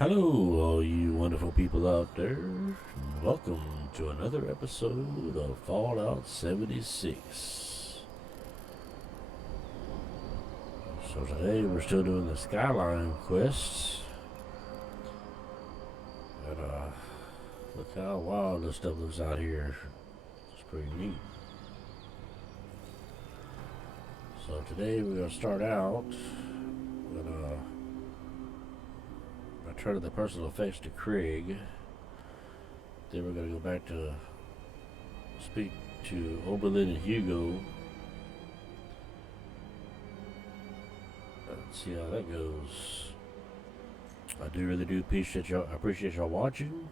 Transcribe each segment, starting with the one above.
Hello, all you wonderful people out there. Welcome to another episode of Fallout 76. So today we're still doing the Skyline quests. And look how wild this stuff looks out here. It's pretty neat. So today we're gonna start out with return of the personal effects to Craig. Then we're gonna go back to speak to Oberlin and Hugo. Let's see how that goes. I do really do appreciate y'all watching.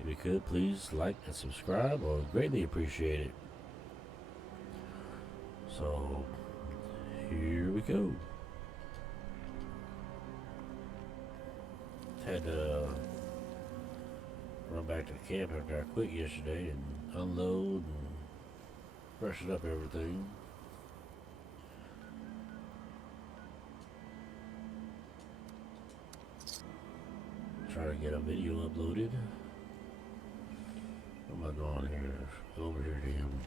If you could, please like and subscribe. I would greatly appreciate it. So here we go. Had to run back to the camp after I quit yesterday and unload and freshen up everything. Try to get a video uploaded. What am I doing here? Over here to him.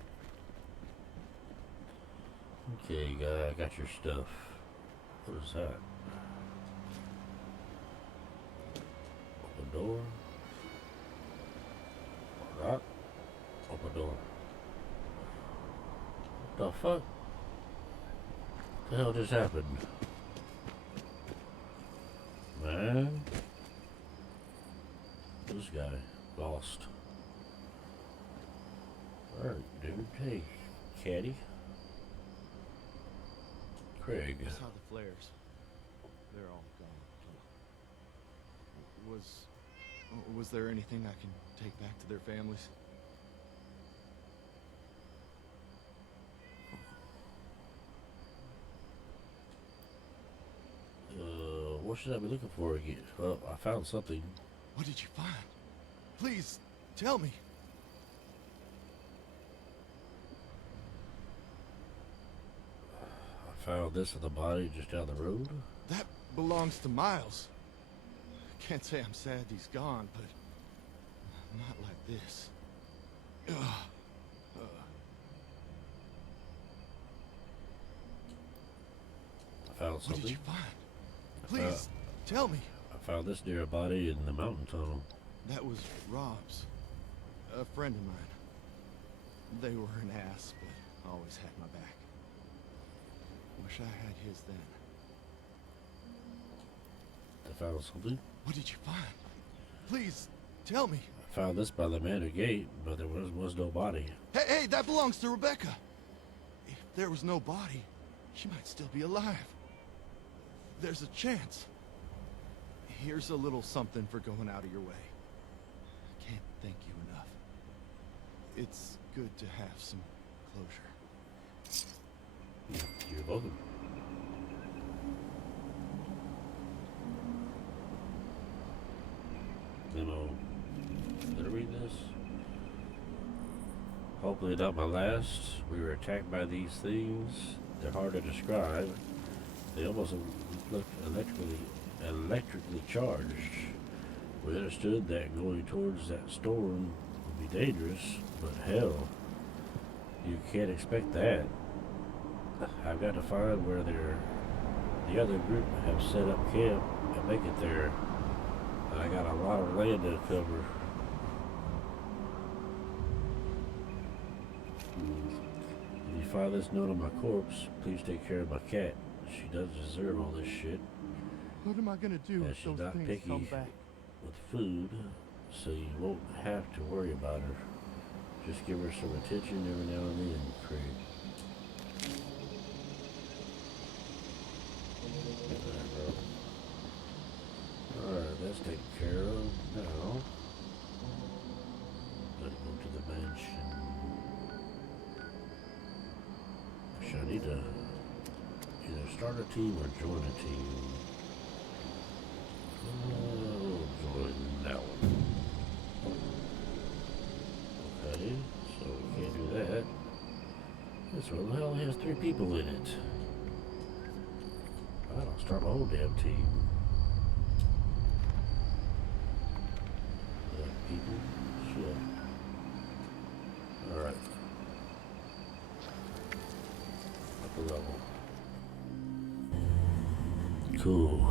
Okay, guy, I got your stuff. What is that? Open door. Lock. Open door. What the fuck? What the hell just happened? Man. This guy lost. Alright, dude. Hey, caddy. Craig. I saw the flares. They're all gone. Was there anything I can take back to their families? What should I be looking for again? Well, I found something. What did you find? Please, tell me. I found this in the body just down the road. That belongs to Miles. Can't say I'm sad he's gone, but not like this. Ugh. I found something. What did you find? Please, tell me. I found this near a body in the mountain tunnel. That was Rob's. A friend of mine. They were an ass, but always had my back. Wish I had his then. I found something. What did you find? Please, tell me. I found this by the manor gate, but there was no body. Hey, that belongs to Rebecca. If there was no body, she might still be alive. There's a chance. Here's a little something for going out of your way. I can't thank you enough. It's good to have some closure. You're welcome. Did I read this? Hopefully not my last. We were attacked by these things. They're hard to describe. They almost look electrically charged. We understood that going towards that storm would be dangerous, but hell, you can't expect that. I've got to find where the other group have set up camp and make it there. I got a lot of land to cover. If you find this note on my corpse, please take care of my cat. She does deserve all this shit. What am I gonna do if She's those not things picky come back? with food, so you won't have to worry about her. Just give her some attention every now and then, Craig. Alright, that's taken care of. Now, let's go to the mansion. Actually, I need to either start a team or join a team. Join that one. Okay, so we can't do that. This one only has 3 people in it. I'll start my own damn team. Cool.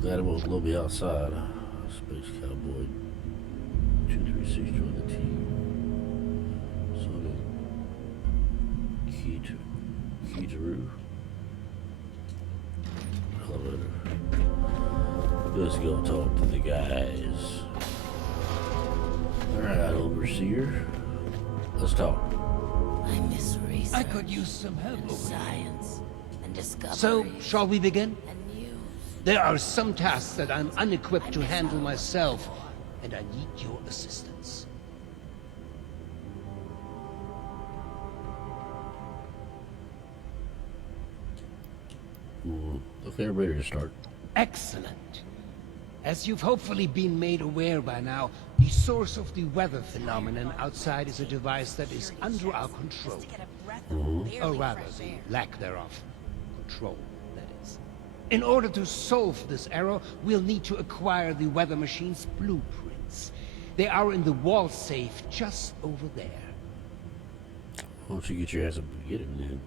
Glad it won't blow me outside. Space Cowboy 236 joined the team. So the key to roof. Elevator. Let's go talk to the guys. Alright, overseer. Let's talk. I miss research. I could use some help and over here. science and discovery. So, shall we begin? And news. There are some tasks that I'm unequipped to handle myself, and I need your assistance. Okay, I'm ready to start. Excellent. As you've hopefully been made aware by now, the source of the weather phenomenon outside is a device that is under our control. Or rather, the lack thereof. Control, that is. In order to solve this error, we'll need to acquire the weather machine's blueprints. They are in the wall safe just over there. Why don't you get your ass up and get him then?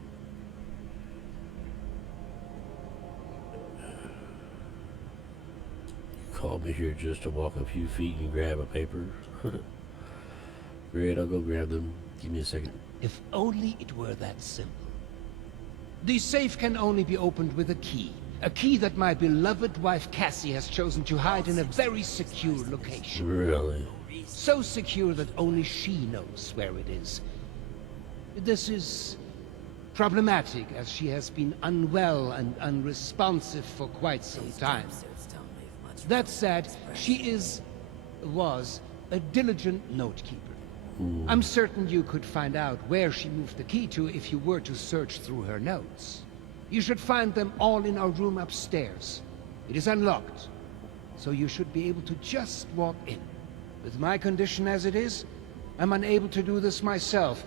You called me here just to walk a few feet and grab a paper? Great, I'll go grab them. Give me a second. If only it were that simple. The safe can only be opened with a key. A key that my beloved wife Cassie has chosen to hide in a very secure location. Really? So secure that only she knows where it is. This is problematic, as she has been unwell and unresponsive for quite some time. That said, she was a diligent note-keeper. I'm certain you could find out where she moved the key to if you were to search through her notes. You should find them all in our room upstairs. It is unlocked, so you should be able to just walk in. With my condition as it is, I'm unable to do this myself,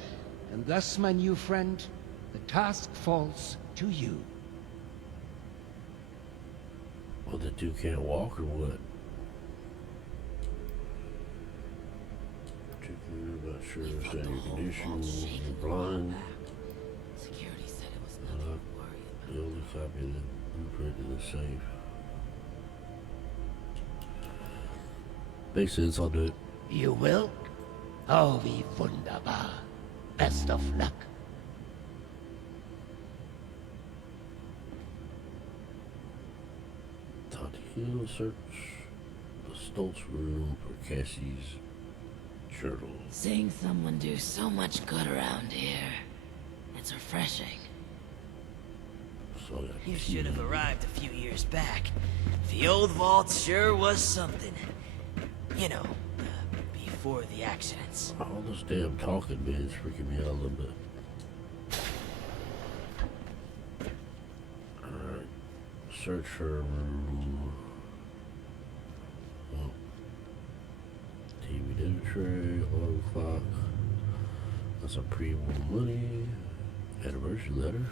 and thus, my new friend, the task falls to you. Well, the two can't walk or what? Not sure understand your condition. You're blind. Security said it was nothing to worry about. The only copy of the blueprint in the safe. Makes sense, I'll do it. You will? Oh, wie wunderbar. Best of luck. Todd Hill, search the Stoltz room for Cassie's journal. Seeing someone do so much good around here. It's refreshing. So I got You key. should have arrived a few years back. The old vault sure was something. You know, before the accidents. All this damn talking, man, is freaking me out a little bit. Alright. Search her room. Oh. TV dinner tray, alarm clock. That's a pre-won money. Anniversary letter.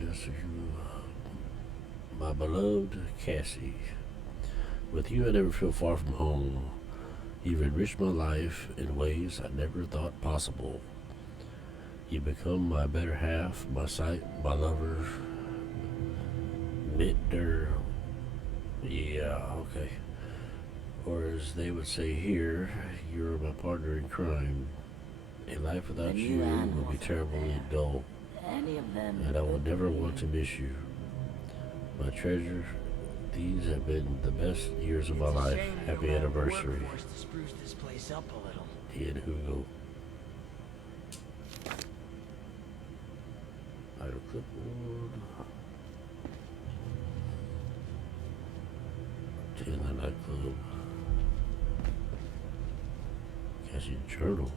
Just my beloved Cassie. With you, I never feel far from home. You've enriched my life in ways I never thought possible. You become my better half, my sight, my lover. Mitter. Yeah, okay. Or as they would say here, you're my partner in crime. A life without you would be terribly dull, Any of them. and I will never want to miss you. My treasure, these have been the best years of my life. Happy anniversary. To spruce this place up a little. Ian Hugo. Idle clipboard. 10 the nightclub. Cassie journal.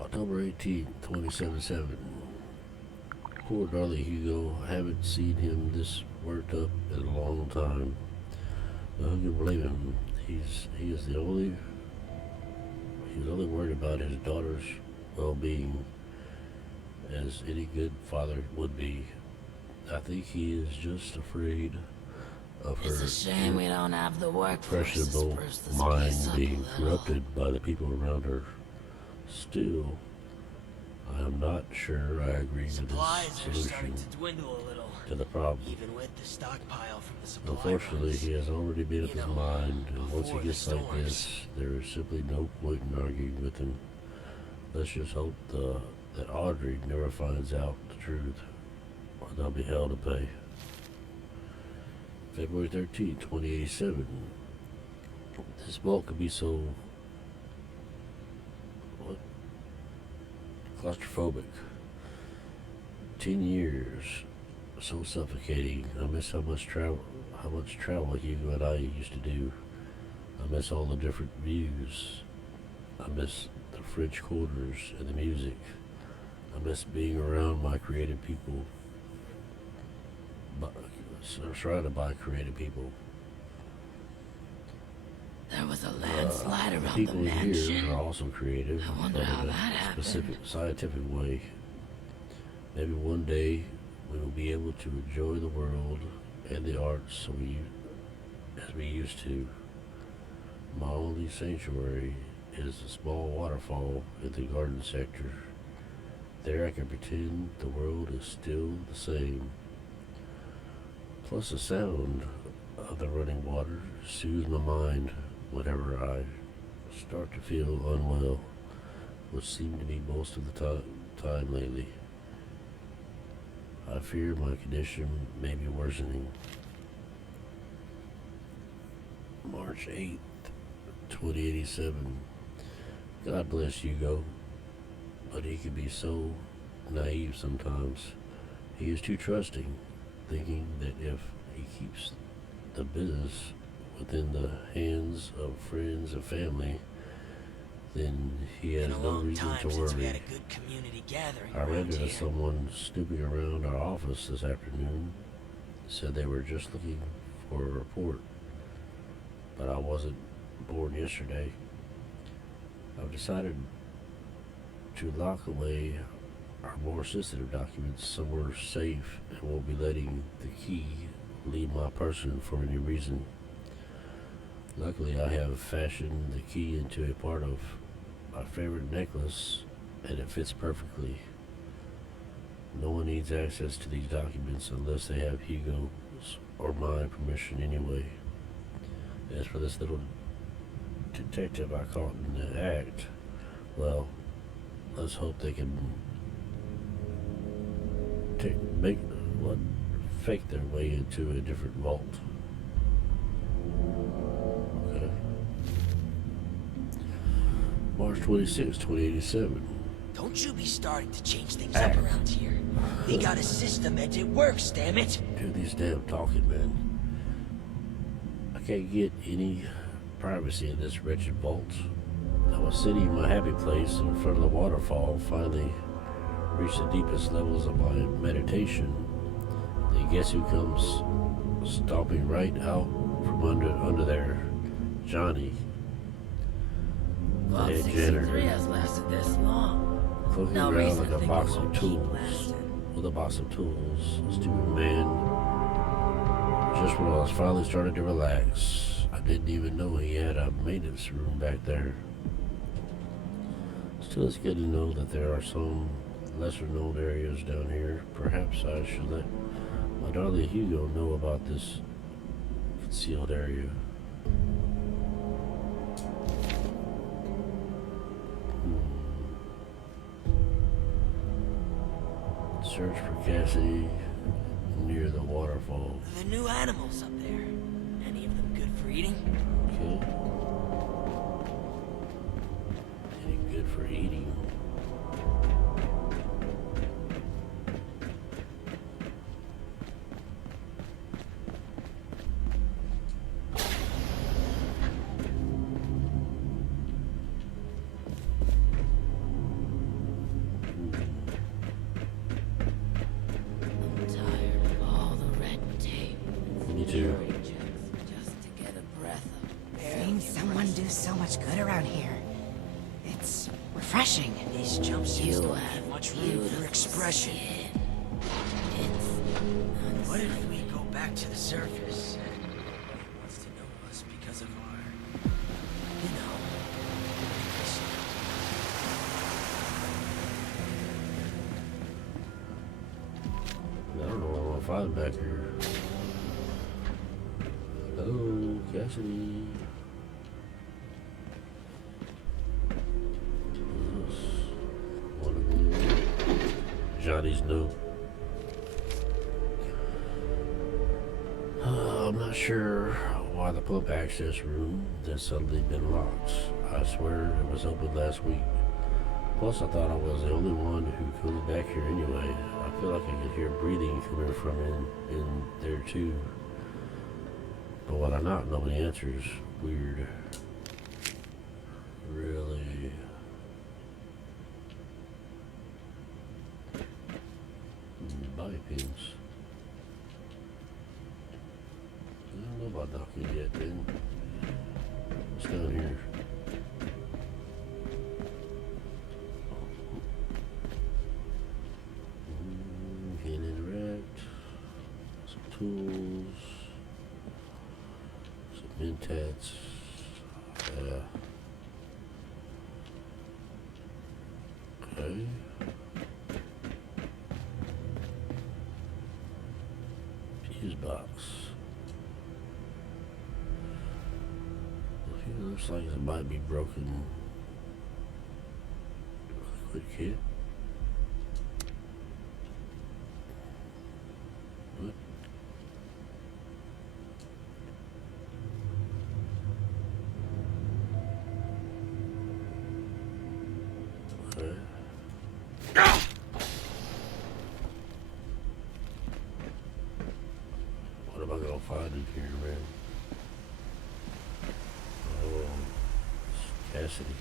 October 18th, 2077. Poor darling Hugo. I haven't seen him this worked up in a long time. But who can blame him? He's only worried about his daughter's well-being, as any good father would be. I think he is just afraid of It's her a shame we don't have the workforce to impressionable spruce this mind place up a being little. corrupted by the people around her. Still, I am not sure I agree with Supplies this are starting solution to dwindle a little, to the problem. even with the stockpile from the supply Unfortunately, runs. he has already made up You his know, mind, and once he before the gets like storms. this, there is simply no point in arguing with him. Let's just hope that Audrey never finds out the truth, or they'll be hell to pay. February 13th, 2087. This vault could be so what? Claustrophobic. 10 years, so suffocating. I miss how much travel Hugo and I used to do. I miss all the different views. I miss the French quarters and the music. I miss being around my creative people, surrounded by creative people. There was a landslide The around the people mansion. here are also creative, I wonder but how in a that happened. specific scientific way. Maybe one day we will be able to enjoy the world and the arts as we used to. My only sanctuary is a small waterfall in the garden sector. There I can pretend the world is still the same. Plus the sound of the running water soothes my mind whenever I start to feel unwell, which seems to be most of the time lately. I fear my condition may be worsening. March 8th, 2087. God bless Hugo, but he can be so naive sometimes. He is too trusting, thinking that if he keeps the business within the hands of friends and family, then he has Been a no long reason time to since we worry. had a good community gathering I around ran into here. someone snooping around our office this afternoon. Said they were just looking for a report, but I wasn't born yesterday. I've decided to lock away our more sensitive documents somewhere safe and won't be letting the key leave my person for any reason. Luckily, I have fashioned the key into a part of my favorite necklace, and it fits perfectly. No one needs access to these documents unless they have Hugo's or my permission anyway. As for this little detective I caught in the act, well, let's hope they can fake their way into a different vault. Okay. March 26, 2087. Don't you be starting to change things Act. up around here. We got a system and it works, damn it. Do these damn talking, man. I can't get any privacy in this wretched vault. I was sitting in my happy place in front of the waterfall, finally reached the deepest levels of my meditation. Then guess who comes stomping right out from under there? Johnny, the Vault head 63 janitor, has lasted this long. cloaking No around reason like to a think box it of won't keep tools. lasting. With a box of tools, stupid man. Just when I was finally starting to relax, I didn't even know he had a maintenance room back there. Still, it's good to know that there are some lesser known areas down here. Perhaps I should let my darling Hugo know about this concealed area. Search for Cassie near the waterfall. The new animals up there. Any of them good for eating? Okay. Any good for eating? I'm tired of all the red tape. Me too. Just to get a breath of Seeing someone do so much good around here. It's refreshing. These jumpsuits You don't have leave much room for beautiful expression. skin. It's What if we go back to the surface? Nobody wants to know us because of our, you know, find back here. Hello, Cassidy. One of Johnny's note. I'm not sure why the pump access room has suddenly been locked. I swear it was open last week. Plus, I thought I was the only one who comes back here anyway. I feel like I could hear breathing coming from in there too. But when I knock, nobody answers. Weird. Really. Bobby pins. I don't know about knocking yet, then. What's down here? Hidden wrecked. Some tools. Some mentats. Okay. Fuse box. It looks like it might be broken. Quick hit. What? Okay. What am I gonna find in here, man? Oh, it's Cassidy.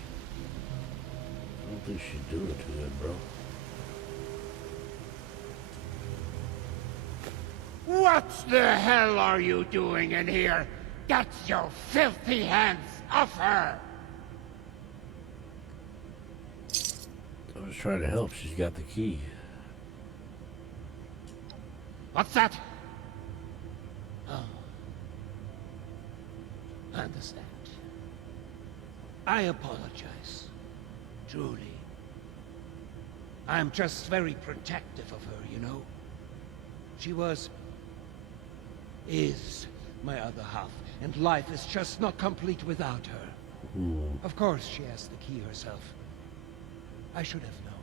I don't think she's doing it too good, bro. What the hell are you doing in here? Get your filthy hands off her! I was trying to help. She's got the key. What's that? Oh. I understand. I apologize. Truly. I'm just very protective of her, you know? She is my other half, and life is just not complete without her. Of course she has the key herself. I should have known.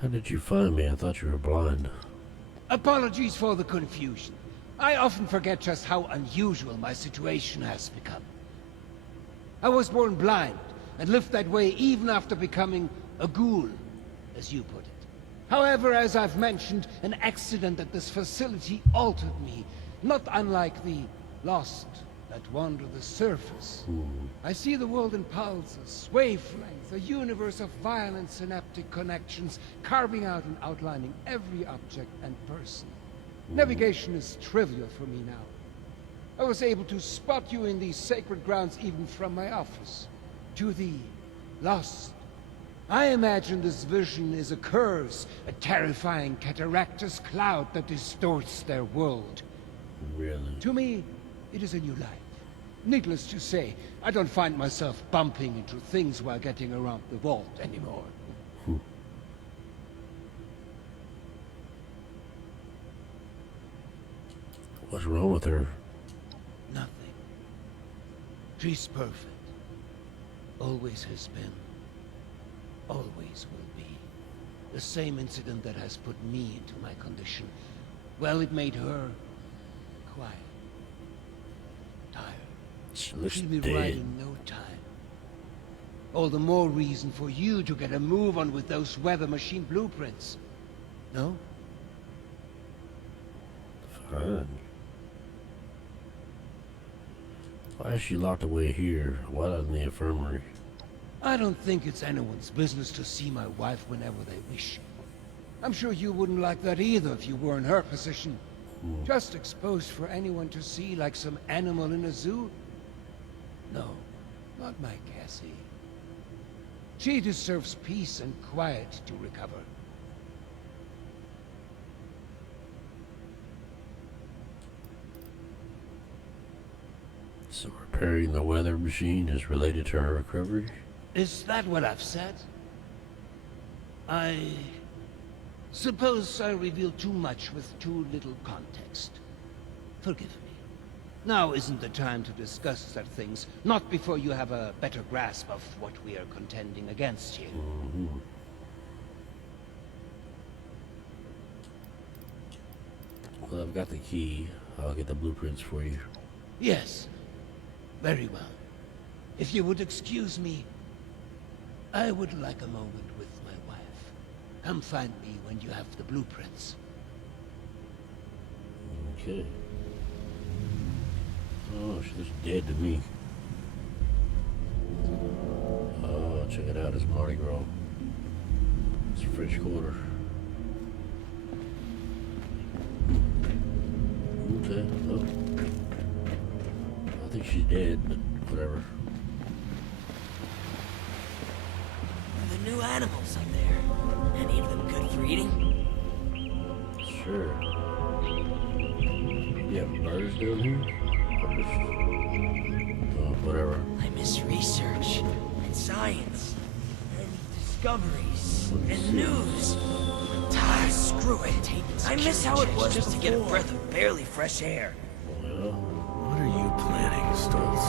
How did you find me? I thought you were blind. Apologies for the confusion. I often forget just how unusual my situation has become. I was born blind, and lived that way even after becoming a ghoul, as you put it. However, as I've mentioned, an accident at this facility altered me, not unlike the lost that wander the surface. I see the world in pulses, wavelengths, a universe of violent synaptic connections, carving out and outlining every object and person. Navigation is trivial for me now. I was able to spot you in these sacred grounds even from my office. To the lost, I imagine this vision is a curse, a terrifying cataractous cloud that distorts their world. Really? To me, it is a new life. Needless to say, I don't find myself bumping into things while getting around the vault anymore. What's wrong with her? Nothing. She's perfect. Always has been. Always will be. The same incident that has put me into my condition. Well, it made her quiet. Tired. She looks She'll be dead. right in no time. All the more reason for you to get a move on with those weather machine blueprints. No? Fine. Why is she locked away here? Why not in the infirmary? I don't think it's anyone's business to see my wife whenever they wish. I'm sure you wouldn't like that either if you were in her position. Just exposed for anyone to see like some animal in a zoo? No, not my Cassie. She deserves peace and quiet to recover. So repairing the weather machine is related to her recovery? Is that what I've said? I suppose I revealed too much with too little context. Forgive me. Now isn't the time to discuss such things, not before you have a better grasp of what we are contending against here. Mm-hmm. Well, I've got the key. I'll get the blueprints for you. Yes. Very well. If you would excuse me, I would like a moment with my wife. Come find me when you have the blueprints. Okay. Oh, she looks dead to me. Oh, check it out. It's Mardi Gras. It's French Quarter. Okay. Oh. I think she's dead, but whatever. The new animals up there. Any of them good for eating? Sure. You have birds down here? Oh, whatever. I miss research and science and discoveries and news. Ah, screw it. I miss how it was just to get a breath of barely fresh air. Well, What are you planning, Stoltz?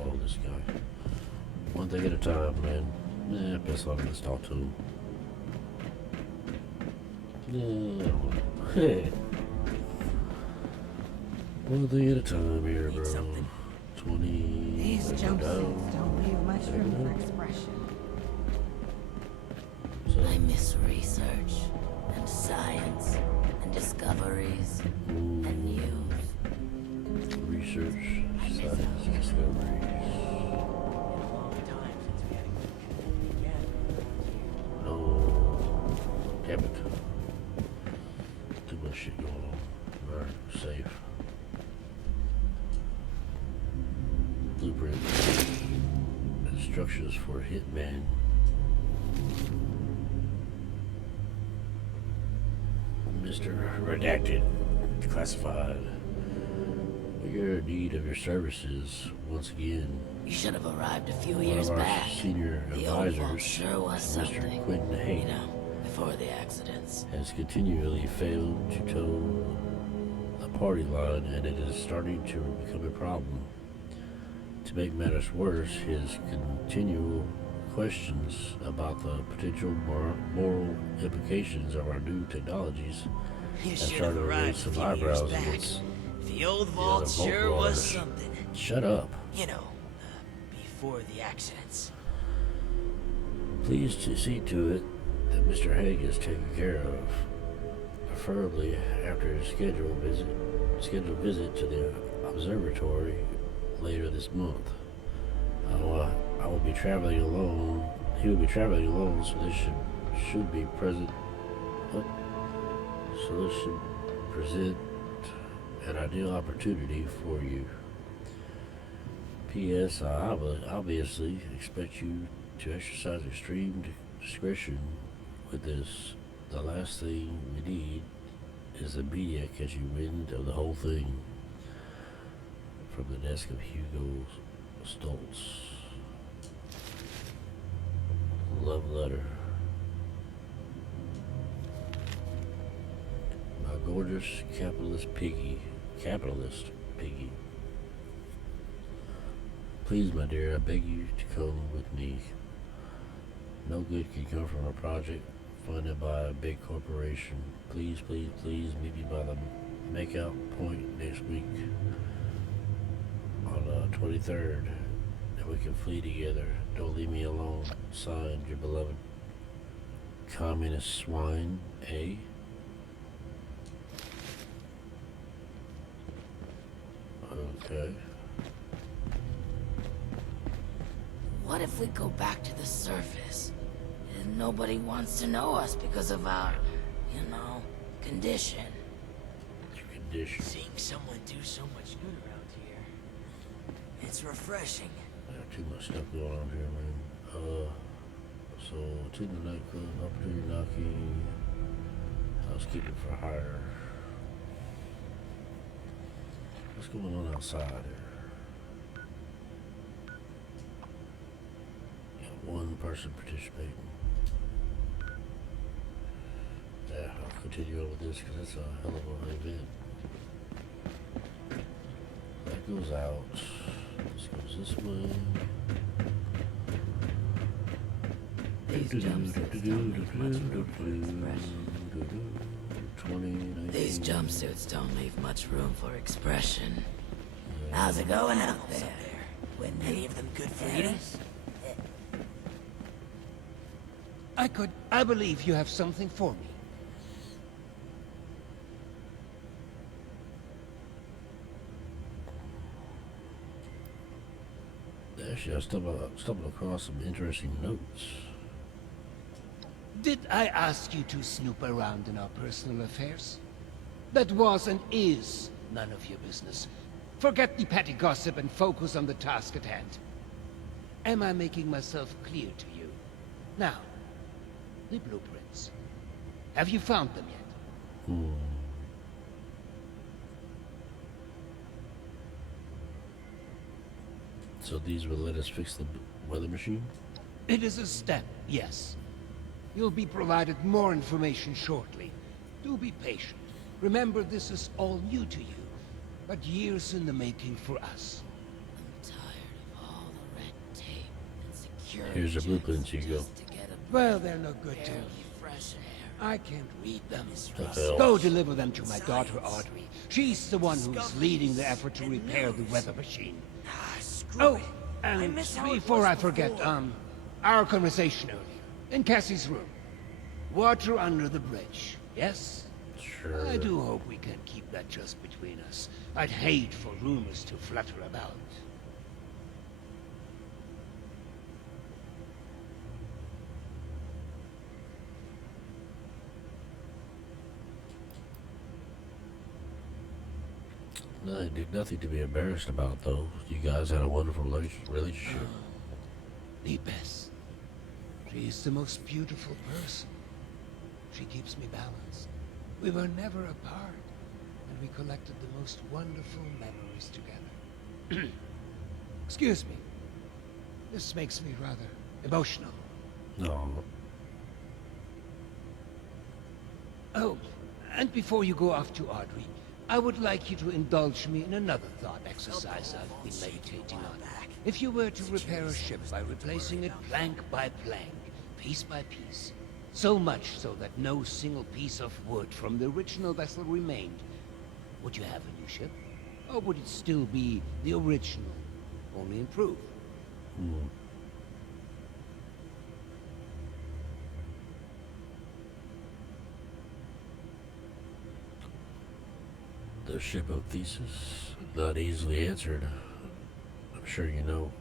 oh, this guy. One thing at a time, man. Yeah, best off let's talk to him. Yeah. Hey. One thing at a time here, bro. something. 20. These let go down. jumpsuits don't leave much room for expression. So, I miss research and science and discoveries and news. research, science, discoveries. No. Damn it. Too much shit going on. Alright, safe. Blueprint. Instructions for Hitman. Mr. Redacted. Classified. We are in need of your services once again. You should have arrived a few One years of our back. senior The old vault advisors, sure was Mr. something. Quentin You Haight, know, before the accidents. has continually failed to toe the party line, and it is starting to become a problem. To make matters worse, his continual questions about the potential moral implications of our new technologies You have should started have to raise arrived a some few years eyebrows back. against The old other vault vault sure was robbers. something. Shut up. You know, before the accidents. Please to see to it that Mr. Haig is taken care of, preferably after his scheduled visit to the observatory later this month. I will be traveling alone. He will be traveling alone, so this should be present. What? So this should present an ideal opportunity for you. P.S. I obviously expect you to exercise extreme discretion with this. The last thing we need is the media catching wind of the whole thing. From the desk of Hugo Stoltz. Love letter. My gorgeous capitalist piggy. Please, my dear, I beg you to come with me. No good can come from a project funded by a big corporation. Please, please, please meet me by the makeout point next week on the 23rd, and we can flee together. Don't leave me alone. Signed, your beloved communist swine, A. Okay. What if we go back to the surface? And nobody wants to know us because of our, condition. Your condition. Seeing someone do so much good around here. It's refreshing. I got too much stuff going on here, man. So, to the nightclub, opportunity knocking, housekeeping for hire. What's going on outside here? One person participating. Yeah, I'll continue on with this because that's a hell of an event. That goes out. This goes this way. These jumpsuits don't leave much room for expression. 20, These jumpsuits don't leave much room for expression. How's it going out there? When any of them good for eating? I believe you have something for me. Actually, I stumbled across some interesting notes. Did I ask you to snoop around in our personal affairs? That was and is none of your business. Forget the petty gossip and focus on the task at hand. Am I making myself clear to you? Now, the blueprints. Have you found them yet? So these will let us fix the weather machine? It is a step, yes. You'll be provided more information shortly. Do be patient. Remember, this is all new to you, but years in the making for us. I'm tired of all the red tape and security. Here's the checks blueprints, you go. just to get a Well, they're no good to barely me. fresh air. I can't read them. The hell? Go deliver them to my daughter, Audrey. She's the one who's leading the effort to repair the weather machine. Screw Oh, it. I and miss how it before was I forget, before. our conversation earlier, in Cassie's room. Water under the bridge, yes? Sure. I do hope we can keep that just between us. I'd hate for rumors to flutter about. No, nothing to be embarrassed about, though. You guys had a wonderful relationship. The best. She's the most beautiful person. She keeps me balanced. We were never apart, and we collected the most wonderful memories together. Excuse me. This makes me rather emotional. No. Oh, and before you go off to Audrey, I would like you to indulge me in another thought exercise I've been meditating on. If you were to repair a ship by replacing it plank by plank, piece by piece, so much so that no single piece of wood from the original vessel remained, would you have a new ship? Or would it still be the original, only improved? The ship of Thesis, not easily answered. I'm sure you know.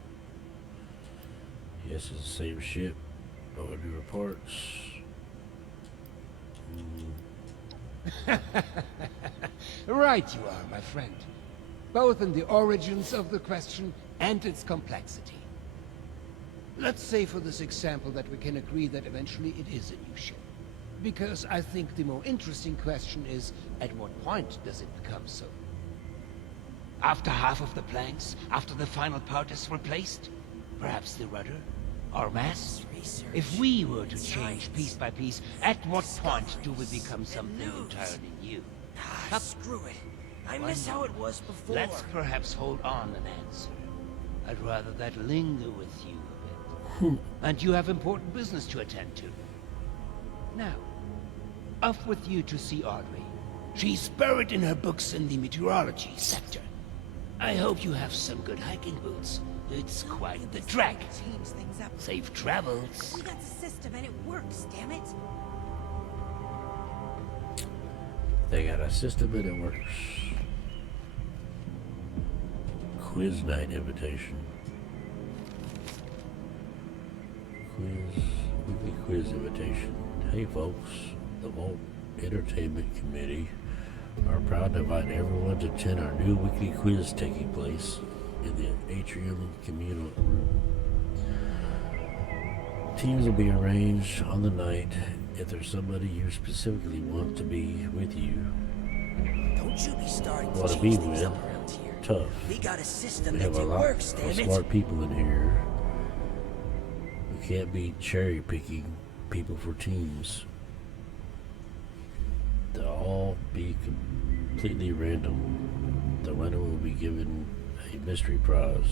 Yes, it's the same ship. No new reports. Right you are, my friend. Both in the origins of the question and its complexity. Let's say for this example that we can agree that eventually it is a new ship. Because I think the more interesting question is, at what point does it become so? After half of the planks? After the final part is replaced? Perhaps the rudder? Or mast? If we were to change piece by piece, at what point do we become something entirely new? Screw it. I miss how it was before. Let's perhaps hold on an answer. I'd rather that linger with you a bit. And you have important business to attend to. Now, off with you to see Audrey. She's buried in her books in the meteorology sector. I hope you have some good hiking boots. It's quite the trek. Change things up. Safe travels. We got the system and it works, damn it. They got a system and it works. Quiz night invitation. Weekly quiz invitation. Hey folks, the Vault Entertainment Committee are proud to invite everyone to attend our new weekly quiz taking place in the atrium communal room. Teams will be arranged on the night if there's somebody you specifically want to be with you. Don't you be starting to Want to change be things with? up around here. Tough. We got a system We that have a lot works, of damn it. smart people in here. We can't be cherry picking people for teams. They'll all be completely random. The winner will be given a mystery prize.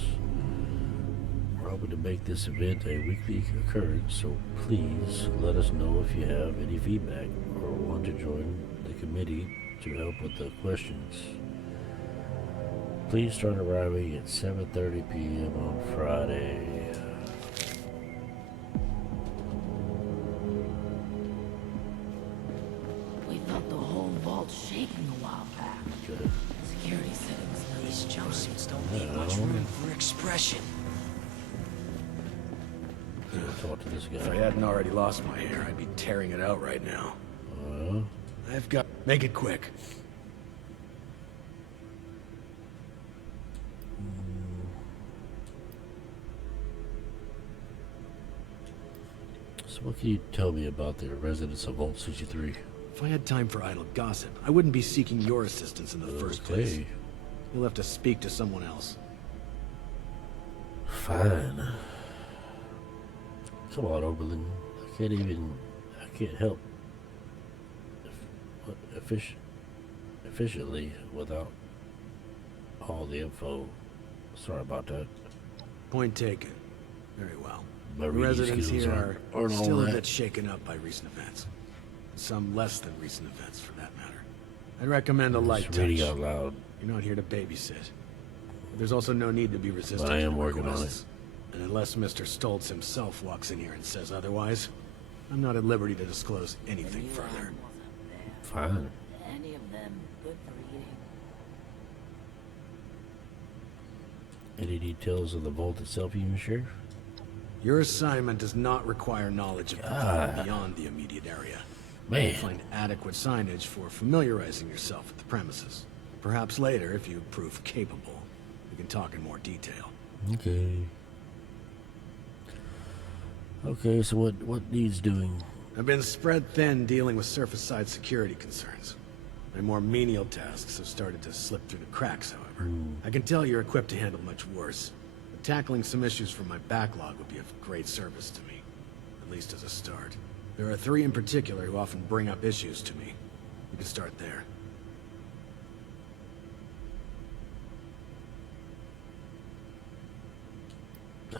We're hoping to make this event a weekly occurrence, so please let us know if you have any feedback or want to join the committee to help with the questions. Please start arriving at 7:30 p.m. on Friday. We felt the whole vault shaking a while back. Okay. Security settings. These jumpsuits don't leave much room for expression. Talk to this If I guy. hadn't already lost my hair, I'd be tearing it out right now. Uh, I've got... Make it quick. so what can you tell me about the residents of Vault 63? If I had time for idle gossip, I wouldn't be seeking your assistance in the first place. Okay. You'll have to speak to someone else. Fine. Come on, Oberlin. I can't help efficiently without all the info. Sorry about that. Point taken. Very well. My The reading residents skills here aren't all still a that. bit shaken up by recent events. Some less than recent events, for that matter. I'd recommend a light Just reading touch. out loud. You're not here to babysit. There's also no need to be resistant But I to am the working on requests. And unless Mr. Stoltz himself walks in here and says otherwise, I'm not at liberty to disclose anything further. Fine. Any of them good for eating? Any details of the vault itself you can share? Your assignment does not require knowledge of the vault beyond the immediate area. Man. Find adequate signage for familiarizing yourself with the premises. Perhaps later, if you prove capable, we can talk in more detail. Okay. Okay, so what needs doing? I've been spread thin dealing with surface-side security concerns. My more menial tasks have started to slip through the cracks, however. I can tell you're equipped to handle much worse. But tackling some issues from my backlog would be of great service to me, at least as a start. There are 3 in particular who often bring up issues to me. We can start there.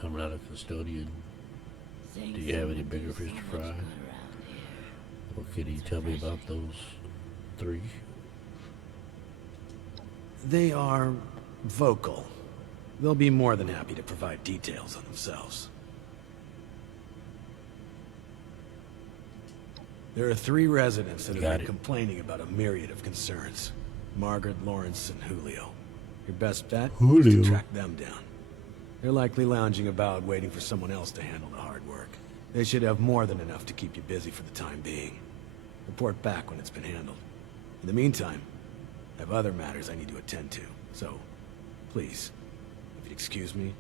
I'm not a custodian. Saying Do you have any someone bigger did fish so to much fry? good around here. What can you tell me about those 3? They are vocal. They'll be more than happy to provide details on themselves. There are 3 residents that have Got been it. complaining about a myriad of concerns. Margaret, Lawrence, and Julio. Your best bet is Julio. to track them down. They're likely lounging about waiting for someone else to handle the hard work. They should have more than enough to keep you busy for the time being. Report back when it's been handled. In the meantime, I have other matters I need to attend to, so please, if you'd excuse me.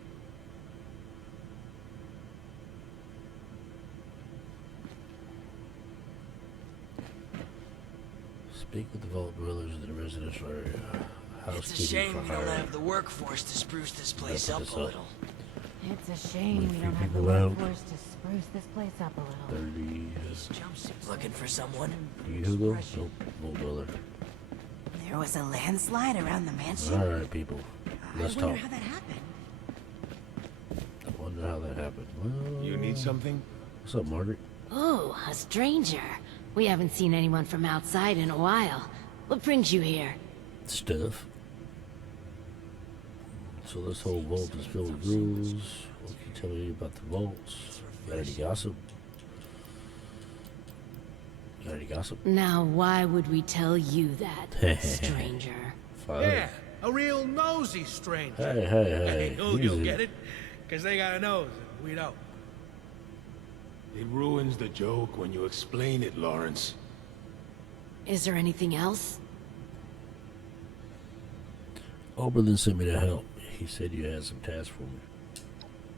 Speak with the vault dwellers in the residential area. It's a shame we don't have the workforce to spruce this place Put up this a up. little. It's a shame we don't have the people out. workforce to spruce this place up a little. 30. These jumpsuits looking for someone. You Hugo? Nope. Vault dweller. There was a landslide around the mansion. Alright, people. Let's I wonder talk. how that happened. I wonder how that happened. Well, You need something? what's up, Margaret? Oh, a stranger. We haven't seen anyone from outside in a while. What brings you here? Stuff. So this whole vault is filled with rules. What can you tell me about the vaults? Got any gossip? Got any gossip? Now, why would we tell you that, stranger? Fine. Yeah, a real nosy stranger. Hey, hey, hey. You'll easy. get it? Because they got a nose, and we don't. It ruins the joke when you explain it, Lawrence. Is there anything else? Oberlin sent me to help. He said you had some tasks for me.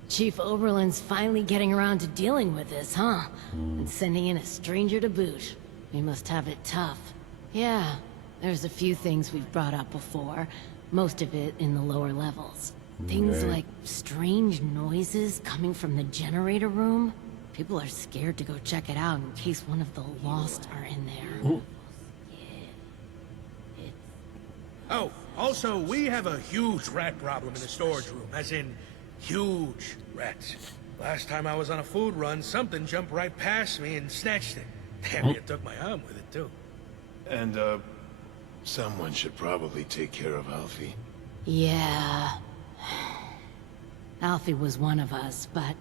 Chief Oberlin's finally getting around to dealing with this, huh? And sending in a stranger to boot. We must have it tough. Yeah, there's a few things we've brought up before. Most of it in the lower levels. Things Okay. like strange noises coming from the generator room. People are scared to go check it out in case one of the Lost are in there. Oh, also, we have a huge rat problem in the storage room, as in, huge rats. Last time I was on a food run, something jumped right past me and snatched it. Damn, it took my arm with it, too. And, someone should probably take care of Alfie. Yeah. Alfie was one of us, but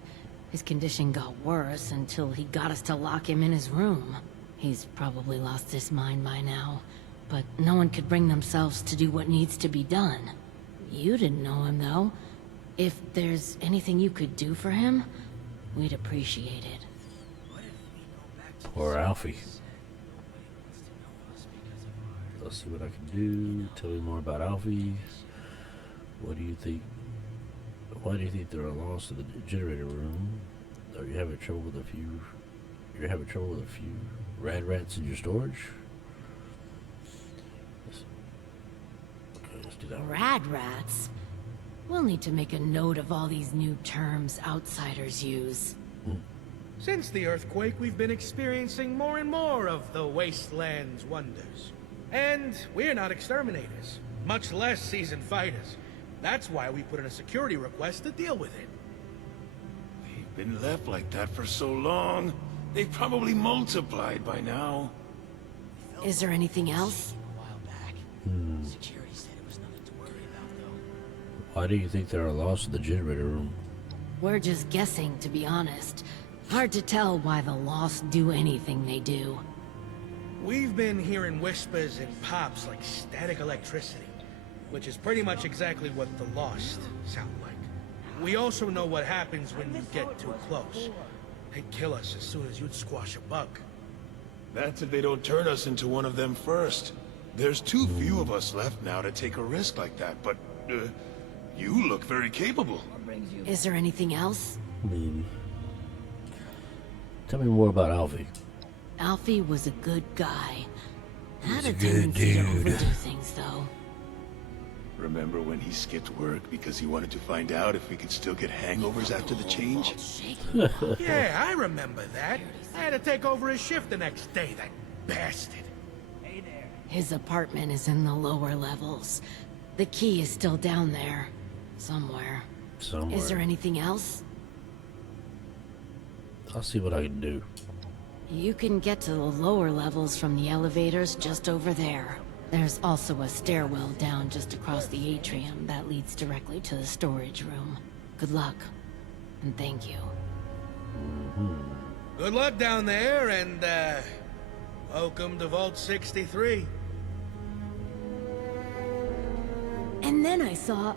his condition got worse until he got us to lock him in his room. He's probably lost his mind by now, but no one could bring themselves to do what needs to be done. You didn't know him, though. If there's anything you could do for him, we'd appreciate it. Poor Alfie. Let's see what I can do. Tell me more about Alfie. What do you think? Why do you think they're lost in the generator room? Are you having trouble with a few? You're having trouble with a few rats in your storage? Okay, let's do that. Rats? We'll need to make a note of all these new terms outsiders use. Since the earthquake, we've been experiencing more and more of the wasteland's wonders. And we're not exterminators, much less seasoned fighters. That's why we put in a security request to deal with it. They've been left like that for so long. They've probably multiplied by now. Is there anything else? Security said it was nothing to worry about, though. Why do you think they're lost in the generator room? We're just guessing, to be honest. Hard to tell why the Lost do anything they do. We've been hearing whispers and pops like static electricity, which is pretty much exactly what the Lost sound like. We also know what happens when you get too close. They'd kill us as soon as you'd squash a bug. That's if they don't turn us into one of them first. There's too few of us left now to take a risk like that, but, you look very capable. Is there anything else? Maybe. Tell me more about Alfie. Alfie was a good guy. Had He's a a good tendency to dude. overdo things, though. Remember when he skipped work because he wanted to find out if we could still get hangovers after the change? Yeah, I remember that. I had to take over his shift the next day, that bastard. His apartment is in the lower levels. The key is still down there. Somewhere. Somewhere. Is there anything else? I'll see what I can do. You can get to the lower levels from the elevators just over there. There's also a stairwell down just across the atrium that leads directly to the storage room. Good luck. And thank you. Good luck down there, and, welcome to Vault 63. And then I saw...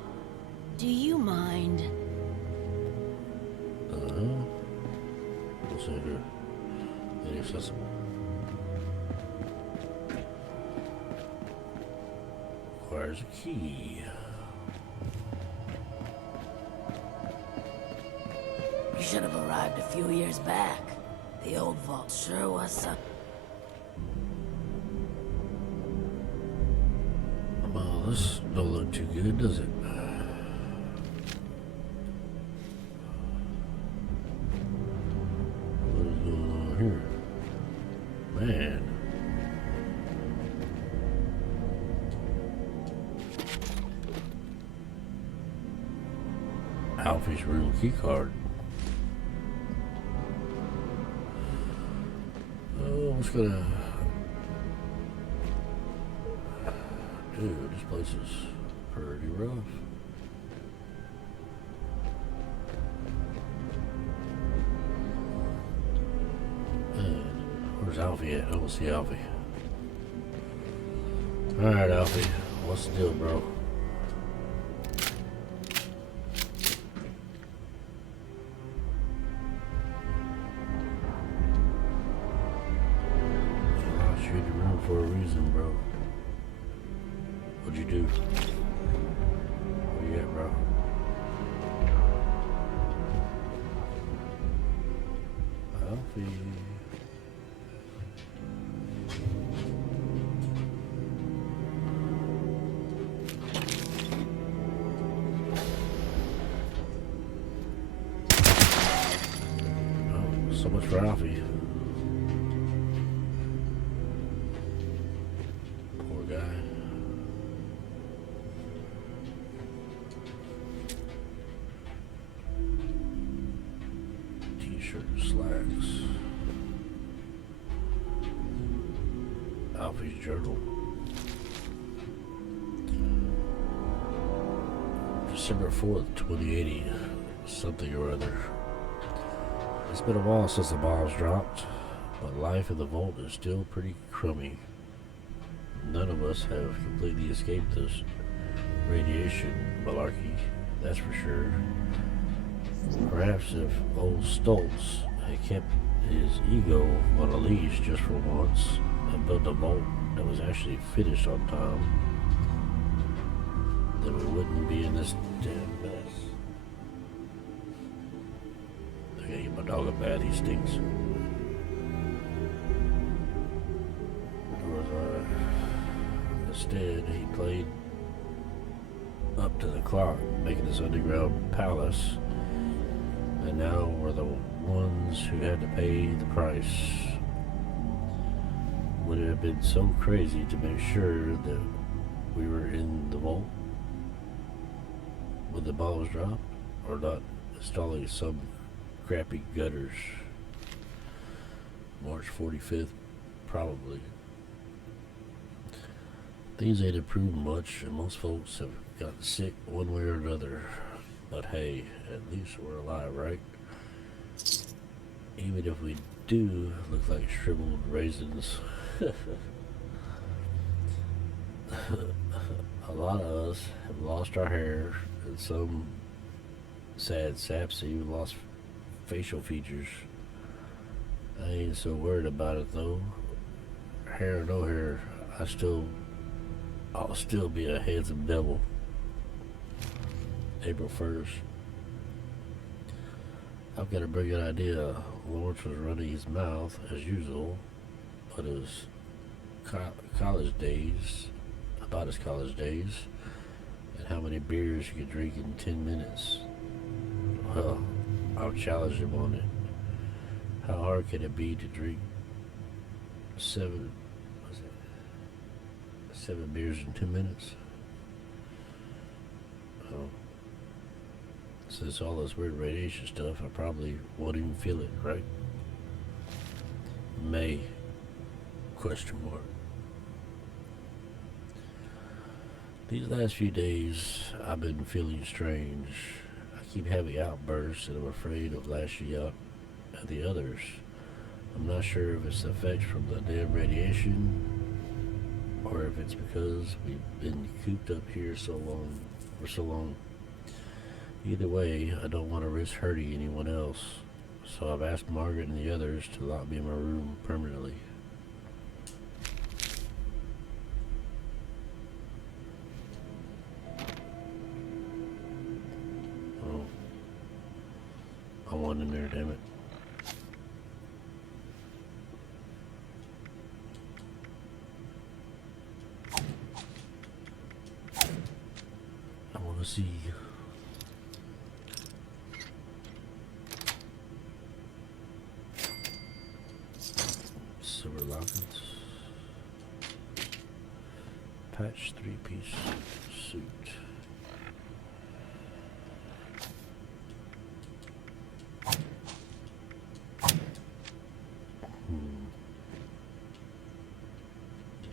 Do you mind? What's in here? Inaccessible. Requires a key. You should have arrived a few years back. The old vault sure was some... Well, this don't look too good, does it? What is going on here? Man. Alfie's room keycard. Oh, what's gonna... Dude, this place is pretty rough. Man, where's Alfie at? I don't see Alfie. Alright, Alfie. What's the deal, bro? I lost you in your room for a reason, bro. What'd you do? Where you at, bro? Alfie. Oh, So much for Alfie. Poor guy. T-shirt and slacks. Alfie's journal. December 4th, 2080. Something or other. It's been a while since the bombs dropped, but life in the vault is still pretty crummy. None of us have completely escaped this radiation malarkey, that's for sure. Perhaps if old Stoltz had kept his ego on a leash just for once and built a vault that was actually finished on time, then we wouldn't be in this damn mess. I gotta get my dog a bath, he stinks. Instead, he played up to the clock, making this underground palace, and now we're the ones who had to pay the price. Would it have been so crazy to make sure that we were in the vault when the bombs dropped, or not installing some crappy gutters? March 45th, probably. Things ain't improved much, and most folks have gotten sick one way or another. But hey, at least we're alive, right? Even if we do look like shriveled raisins. A lot of us have lost our hair, and some sad saps even lost facial features. I ain't so worried about it though. Hair or no hair, I'll still be a handsome devil. April 1st. I've got a brilliant idea. Lawrence was running his mouth as usual, but his college days, about his college days, and how many beers you could drink in 10 minutes. Well, I'll challenge him on it. How hard can it be to drink seven beers in 10 minutes? Oh. Since all this weird radiation stuff, I probably won't even feel it, right? May? Question mark. These last few days, I've been feeling strange. I keep having outbursts, and I'm afraid of lashing out at the others. I'm not sure if it's the effects from the damn radiation, or if it's because we've been cooped up here for so long. Either way, I don't want to risk hurting anyone else, so I've asked Margaret and the others to lock me in my room permanently. Oh. I want in there, damn it. I want to see. Silver lockets. Patch 3-piece suit.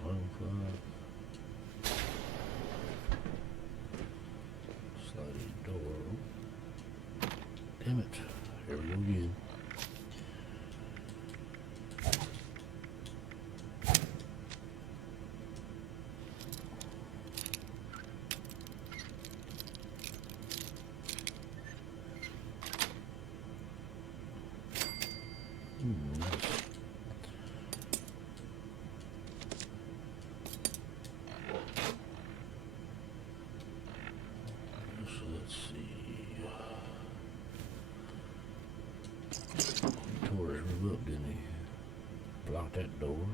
Loincloth. Sliding door. Damn it. Here we go again. So let's see. Tore his room up, didn't he? Blocked that door.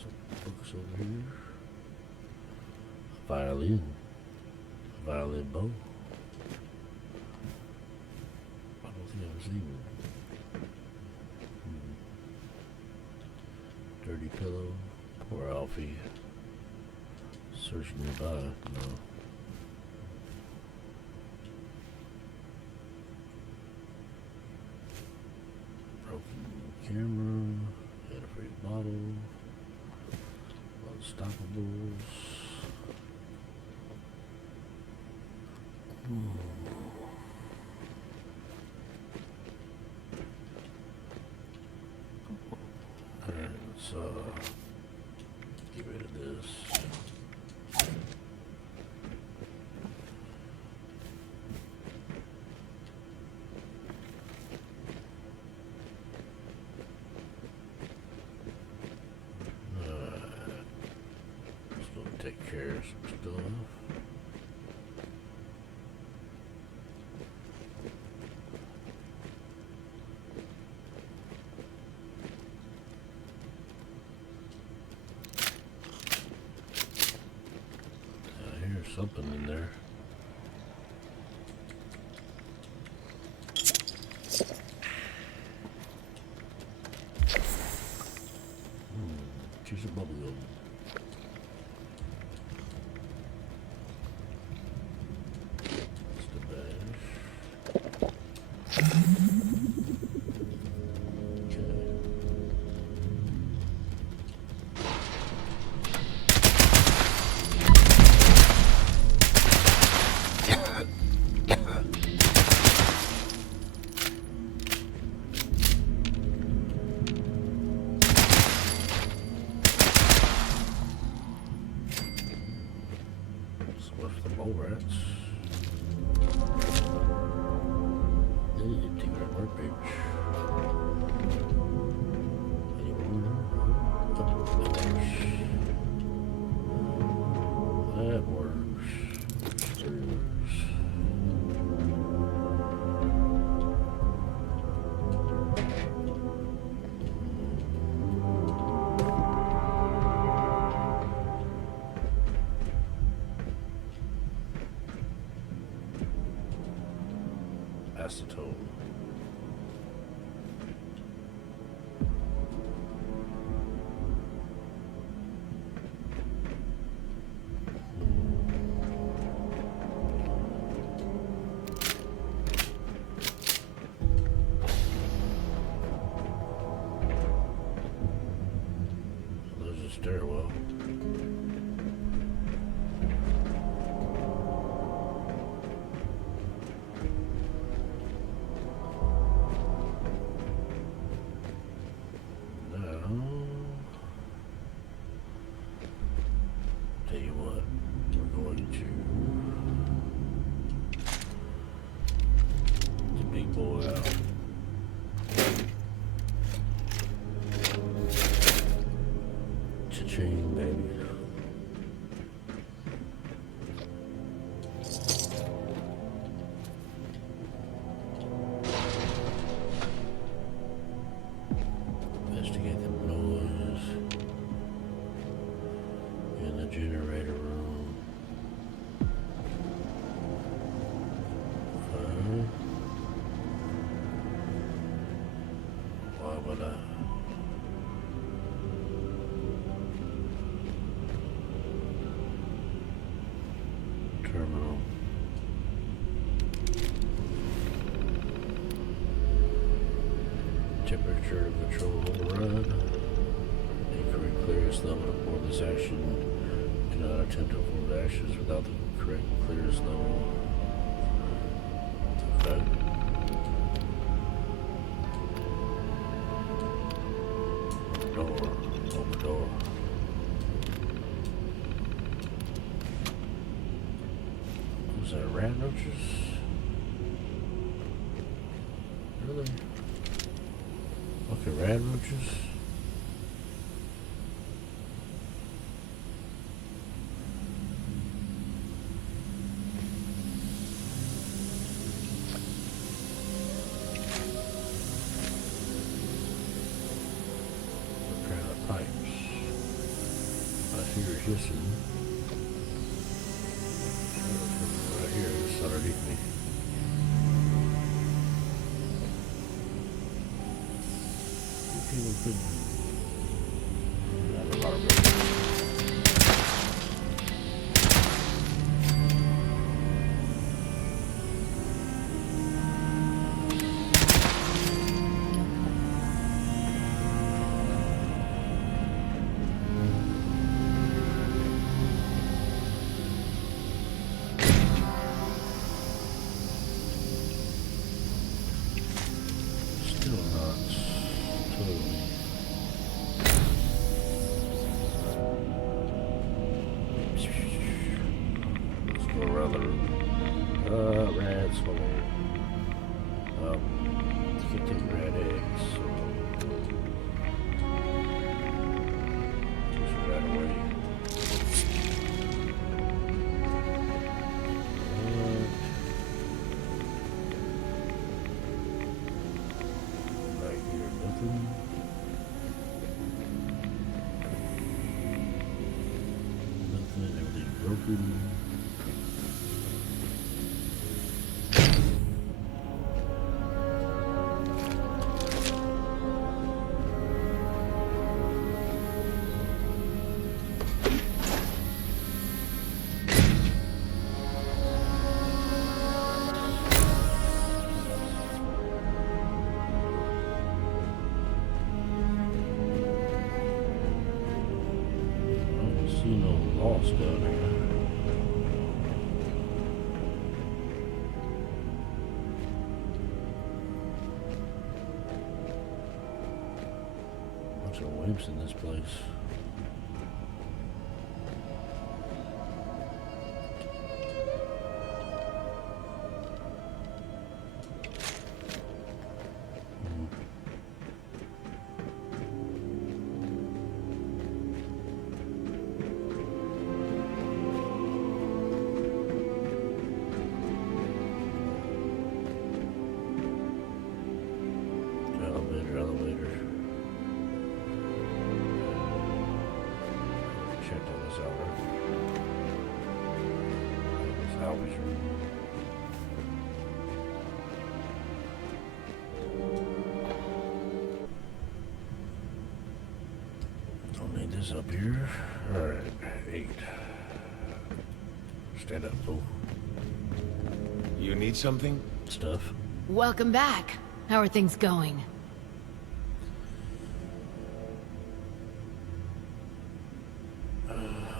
Some books over here. A violin bow. I don't think I've seen one. pillow. Poor Alfie. Searching nearby. No. Broken camera. Antifreeze bottle. Unstoppables. Alright, let's get rid of this. Just gonna take care of some stuff. Something in there. Piece of bubble gum. That's the bash. What's the mole rats? They need to take our workbench. Any more? That works. Stairs. Acetone. There's a stairwell. Tell you what, we're going to the big boy out. Cha-ching, baby. Investigate the noise in the generator room. Why would I? Terminal. Temperature control override. Incorrect clearance level to board this action. Cannot attempt to avoid ashes without the correct clearance level. Okay. Door. Open door. Was that rat roaches? Really? Okay, rat roaches. What kind of pipes? I hear hissing. Right here, it's underneath me. People could Rad small. You can take rad eggs. So just right away. Right here, nothing. Nothing, everything's broken. Lost down here. Bunch of wimps in this place. Elevator. Checked on this already. This salvage room. Don't need this up here. Alright, 8. Stand up, fool. You need something? Stuff. Welcome back. How are things going?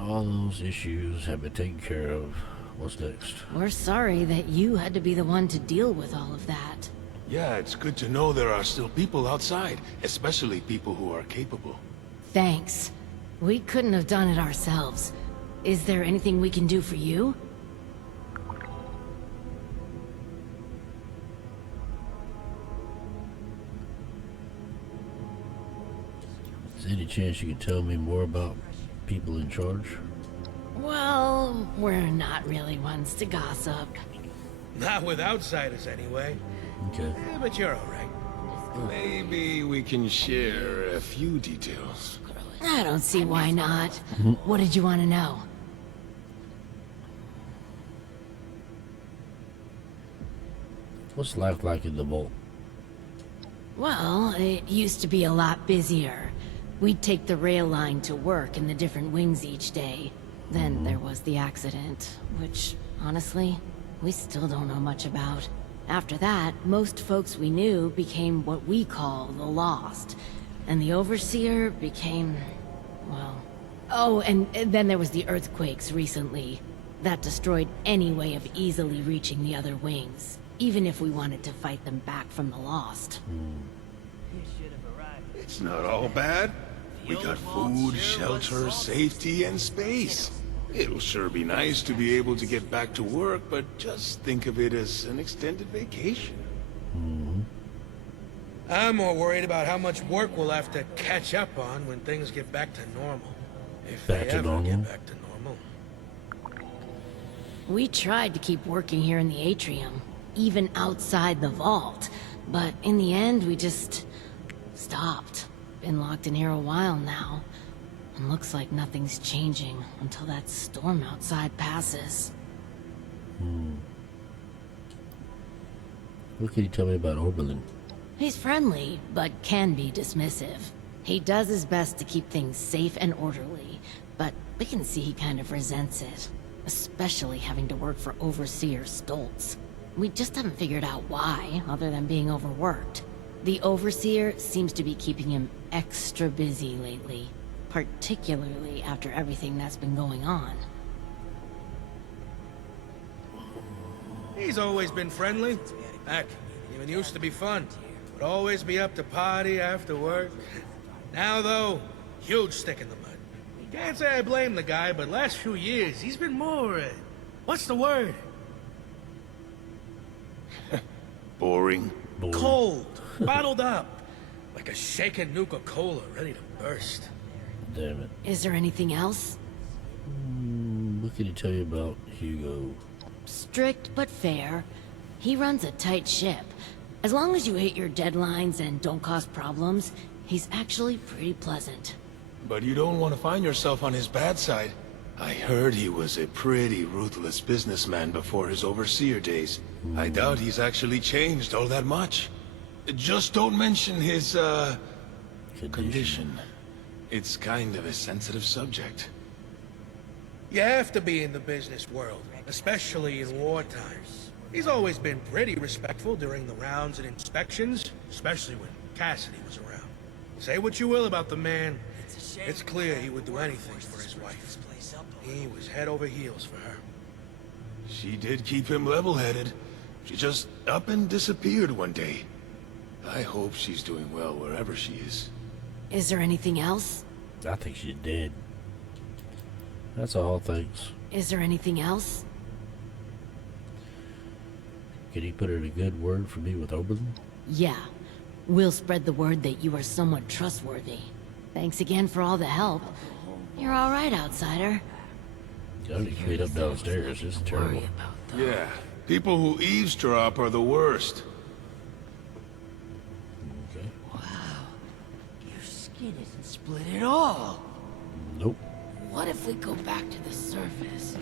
All those issues have been taken care of. What's next? We're sorry that you had to be the one to deal with all of that. Yeah, it's good to know there are still people outside, especially people who are capable. Thanks. We couldn't have done it ourselves. Is there anything we can do for you? Is there any chance you can tell me more about people in charge? Well, we're not really ones to gossip. Not with outsiders, anyway. Okay. Yeah, but you're alright. Maybe we can share a few details. I don't see why not. What did you want to know? What's life like in the vault? Well, it used to be a lot busier. We'd take the rail line to work in the different wings each day. Then there was the accident, which, honestly, we still don't know much about. After that, most folks we knew became what we call the Lost. And the Overseer became, well... Oh, and then there was the earthquakes recently. That destroyed any way of easily reaching the other wings, even if we wanted to fight them back from the Lost. It's not all bad. We got food, shelter, safety, and space. It'll sure be nice to be able to get back to work, but just think of it as an extended vacation. I'm more worried about how much work we'll have to catch up on when things get back to normal. If Back they to ever normal? get back to normal. We tried to keep working here in the atrium, even outside the vault, but in the end we just stopped. Been locked in here a while now, and looks like nothing's changing until that storm outside passes. What can you tell me about Oberlin? He's friendly, but can be dismissive. He does his best to keep things safe and orderly, but we can see he kind of resents it, especially having to work for Overseer Stoltz. We just haven't figured out why, other than being overworked. The Overseer seems to be keeping him extra busy lately, particularly after everything that's been going on. He's always been friendly. Heck, even used to be fun. Would always be up to party after work. Now, though, huge stick in the mud. Can't say I blame the guy, but last few years, he's been more, what's the word? boring. Cold, bottled up, like a shaken Nuka-Cola ready to burst. Damn it. Is there anything else? What can he tell you about Hugo? Strict but fair. He runs a tight ship. As long as you hit your deadlines and don't cause problems, he's actually pretty pleasant. But you don't want to find yourself on his bad side. I heard he was a pretty ruthless businessman before his overseer days. I doubt he's actually changed all that much. Just don't mention his, condition. It's kind of a sensitive subject. You have to be in the business world, especially in wartime. He's always been pretty respectful during the rounds and inspections, especially when Cassidy was around. Say what you will about the man, it's clear he would do anything for his wife. He was head over heels for her. She did keep him level-headed. She just up and disappeared one day. I hope she's doing well wherever she is. Is there anything else? I think she's dead. That's all, thanks. Is there anything else? Can he put in a good word for me with Oberlin? Yeah. We'll spread the word that you are somewhat trustworthy. Thanks again for all the help. You're all right, outsider. I need to clean up downstairs. This is terrible. Yeah, people who eavesdrop are the worst. Okay. Wow. Your skin isn't split at all. Nope. What if we go back to the surface?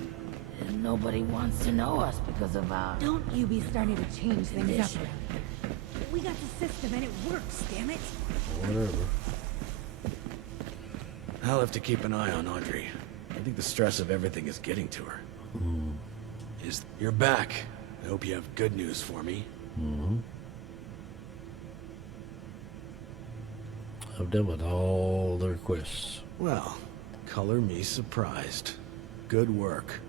And nobody wants to know us because of our... Don't you be starting to change things up. We got the system and it works, damn it. Whatever. I'll have to keep an eye on Audrey. I think the stress of everything is getting to her. You're back. I hope you have good news for me. I've done with all the requests. Well, color me surprised. Good work.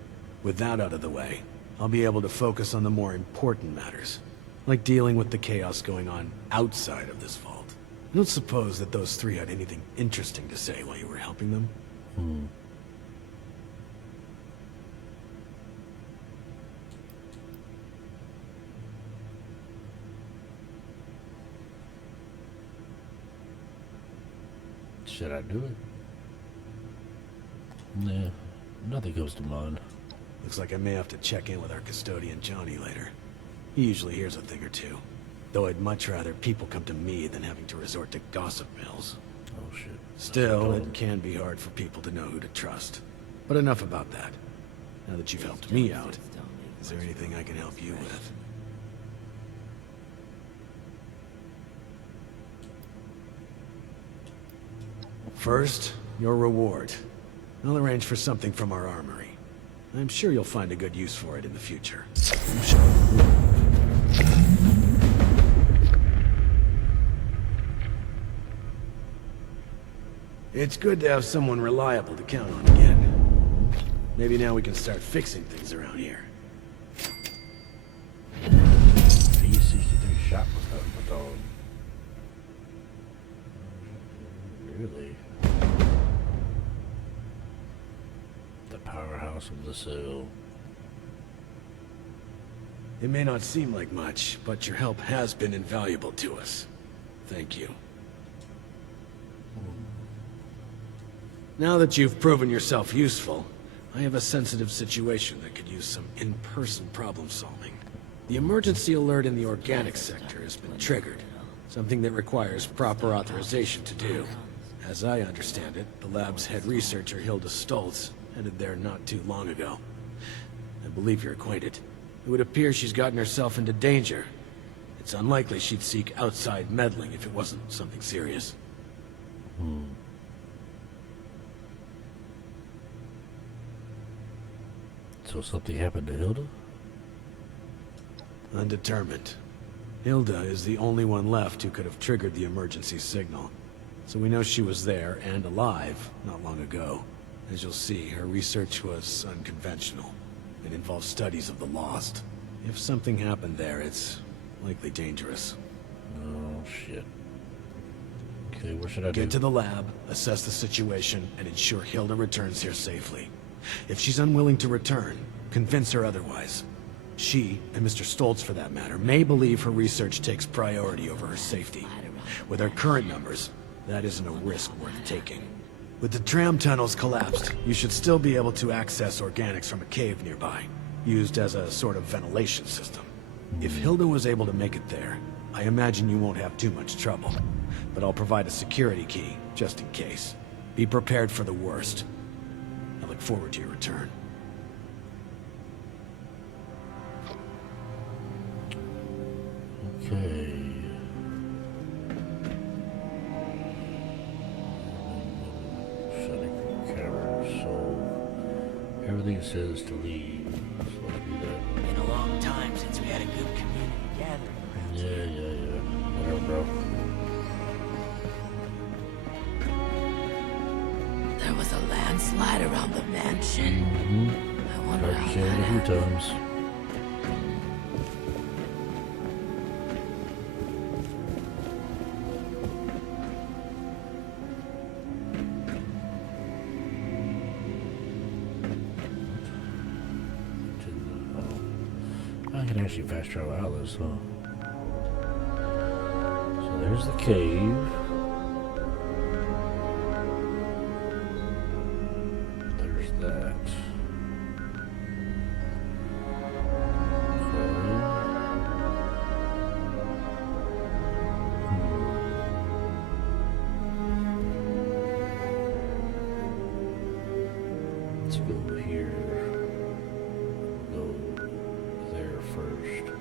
With that out of the way, I'll be able to focus on the more important matters, like dealing with the chaos going on outside of this vault. I don't suppose that those three had anything interesting to say while you were helping them? Should I do it? Nah, nothing comes to mind. Looks like I may have to check in with our custodian Johnny later. He usually hears a thing or two. Though I'd much rather people come to me than having to resort to gossip mills. Oh shit. Still, it can be hard for people to know who to trust. But enough about that. Now that you've helped me out, is there anything I can help you with? First, your reward. I'll arrange for something from our armory. I'm sure you'll find a good use for it in the future. It's good to have someone reliable to count on again. Maybe now we can start fixing things around here. P-63 shot without my dog. Really? The powerhouse of the cell. It may not seem like much, but your help has been invaluable to us. Thank you. Now that you've proven yourself useful, I have a sensitive situation that could use some in-person problem solving. The emergency alert in the organic sector has been triggered, something that requires proper authorization to do. As I understand it, the lab's head researcher Hilda Stoltz headed there not too long ago. I believe you're acquainted. It would appear she's gotten herself into danger. It's unlikely she'd seek outside meddling if it wasn't something serious. So something happened to Hilda? Undetermined. Hilda is the only one left who could have triggered the emergency signal. So we know she was there and alive not long ago. As you'll see, her research was unconventional. It involved studies of the lost. If something happened there, it's likely dangerous. Oh, shit. Okay, what should I do? Get to the lab, assess the situation, and ensure Hilda returns here safely. If she's unwilling to return, convince her otherwise. She, and Mr. Stoltz for that matter, may believe her research takes priority over her safety. With her current numbers, that isn't a risk worth taking. With the tram tunnels collapsed, you should still be able to access organics from a cave nearby, used as a sort of ventilation system. If Hilda was able to make it there, I imagine you won't have too much trouble. But I'll provide a security key, just in case. Be prepared for the worst. I look forward to your return. Okay. Setting camera, so everything says to leave. So let's do that. Been a long time since we had a good community gathering. Yeah. Whatever, bro. There was a landslide around the mansion. I wonder how I've that seen it a few happened. times. I can actually fast travel out of this, huh? So there's the cave. There's that. Let's go over here. Go there first.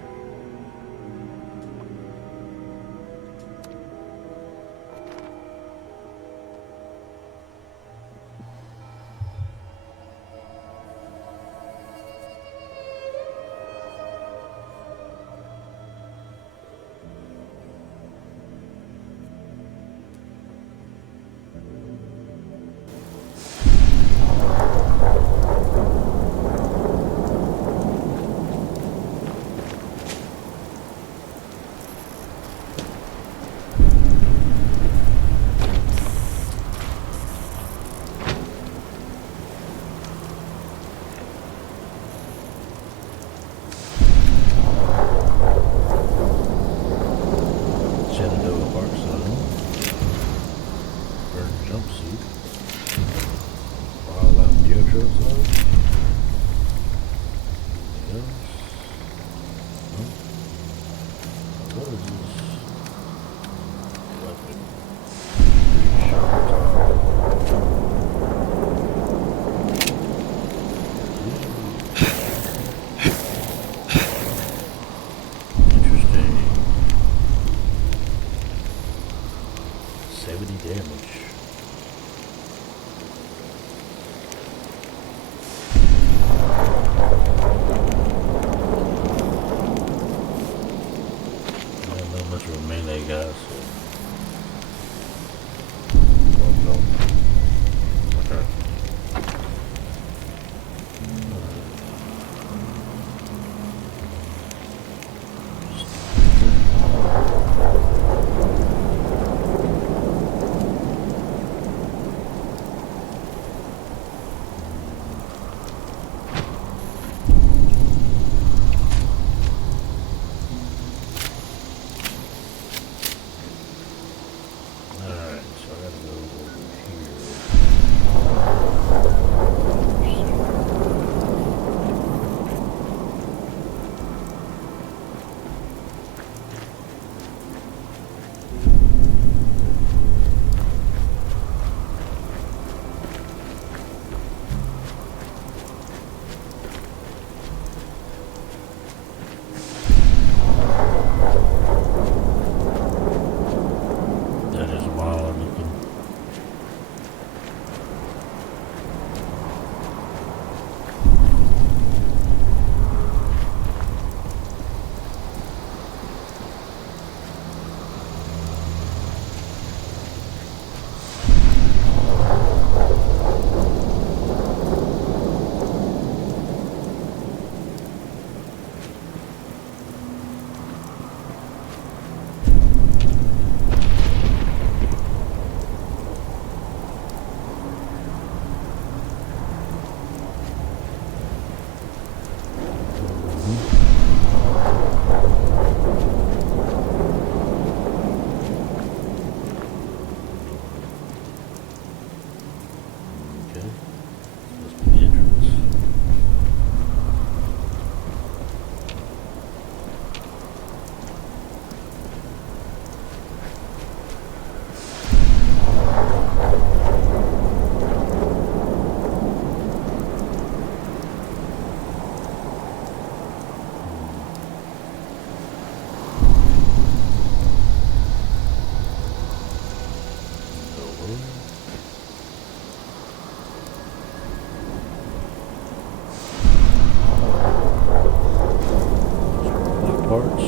parts.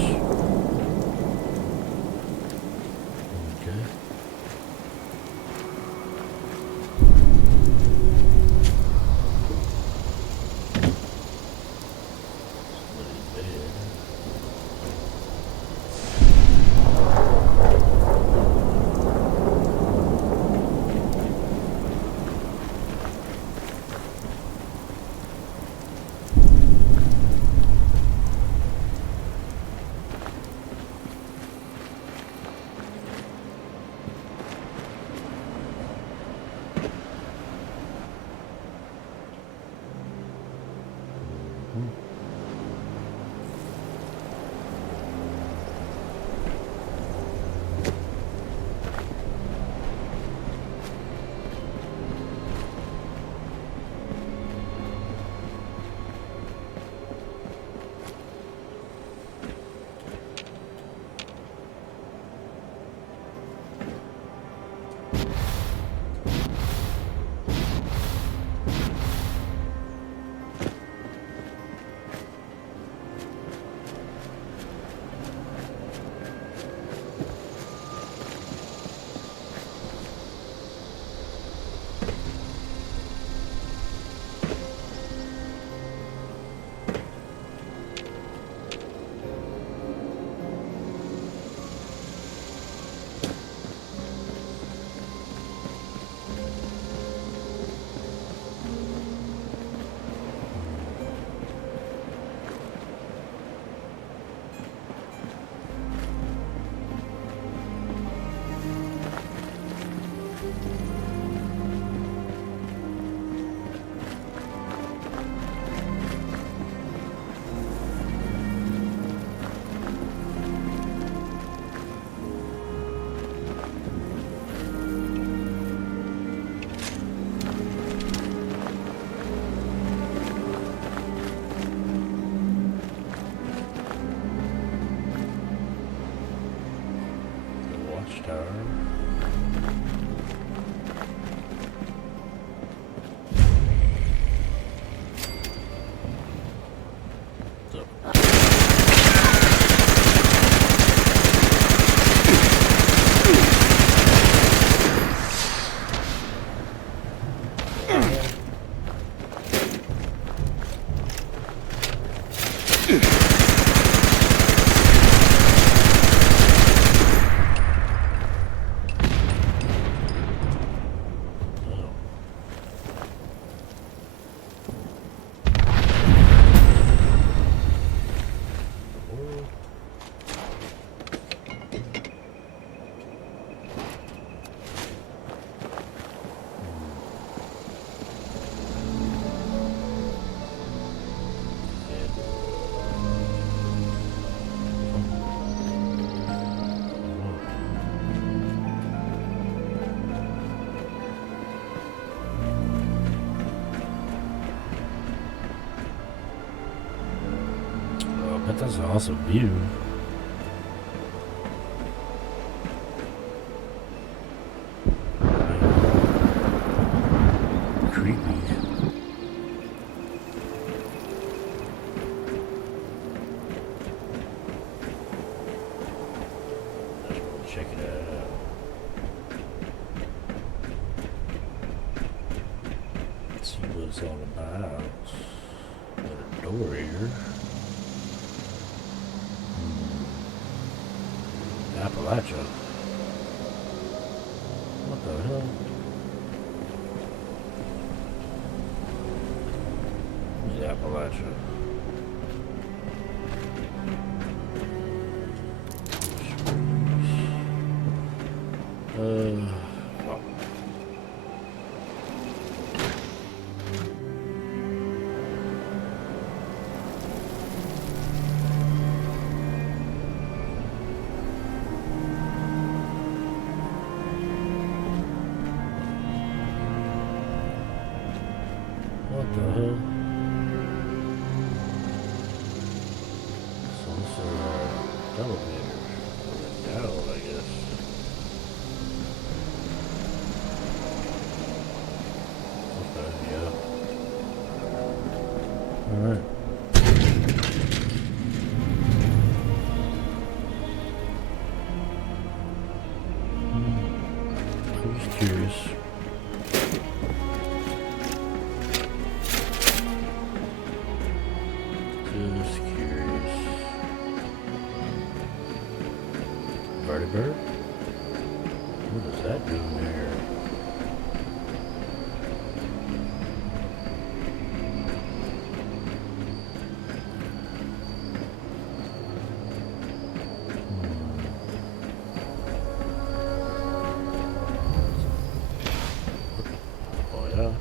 Okay. But that's an awesome view. Creepy. Check it out. Let's see what it's all about. Got a door here. Appalachia. What the hell? Who's Appalachia? Oh. What the hell? Some sort of elevator. Down, I guess. Okay, yeah. Alright. curious. Just curious. Vertibird? What is that doing there? Oh yeah.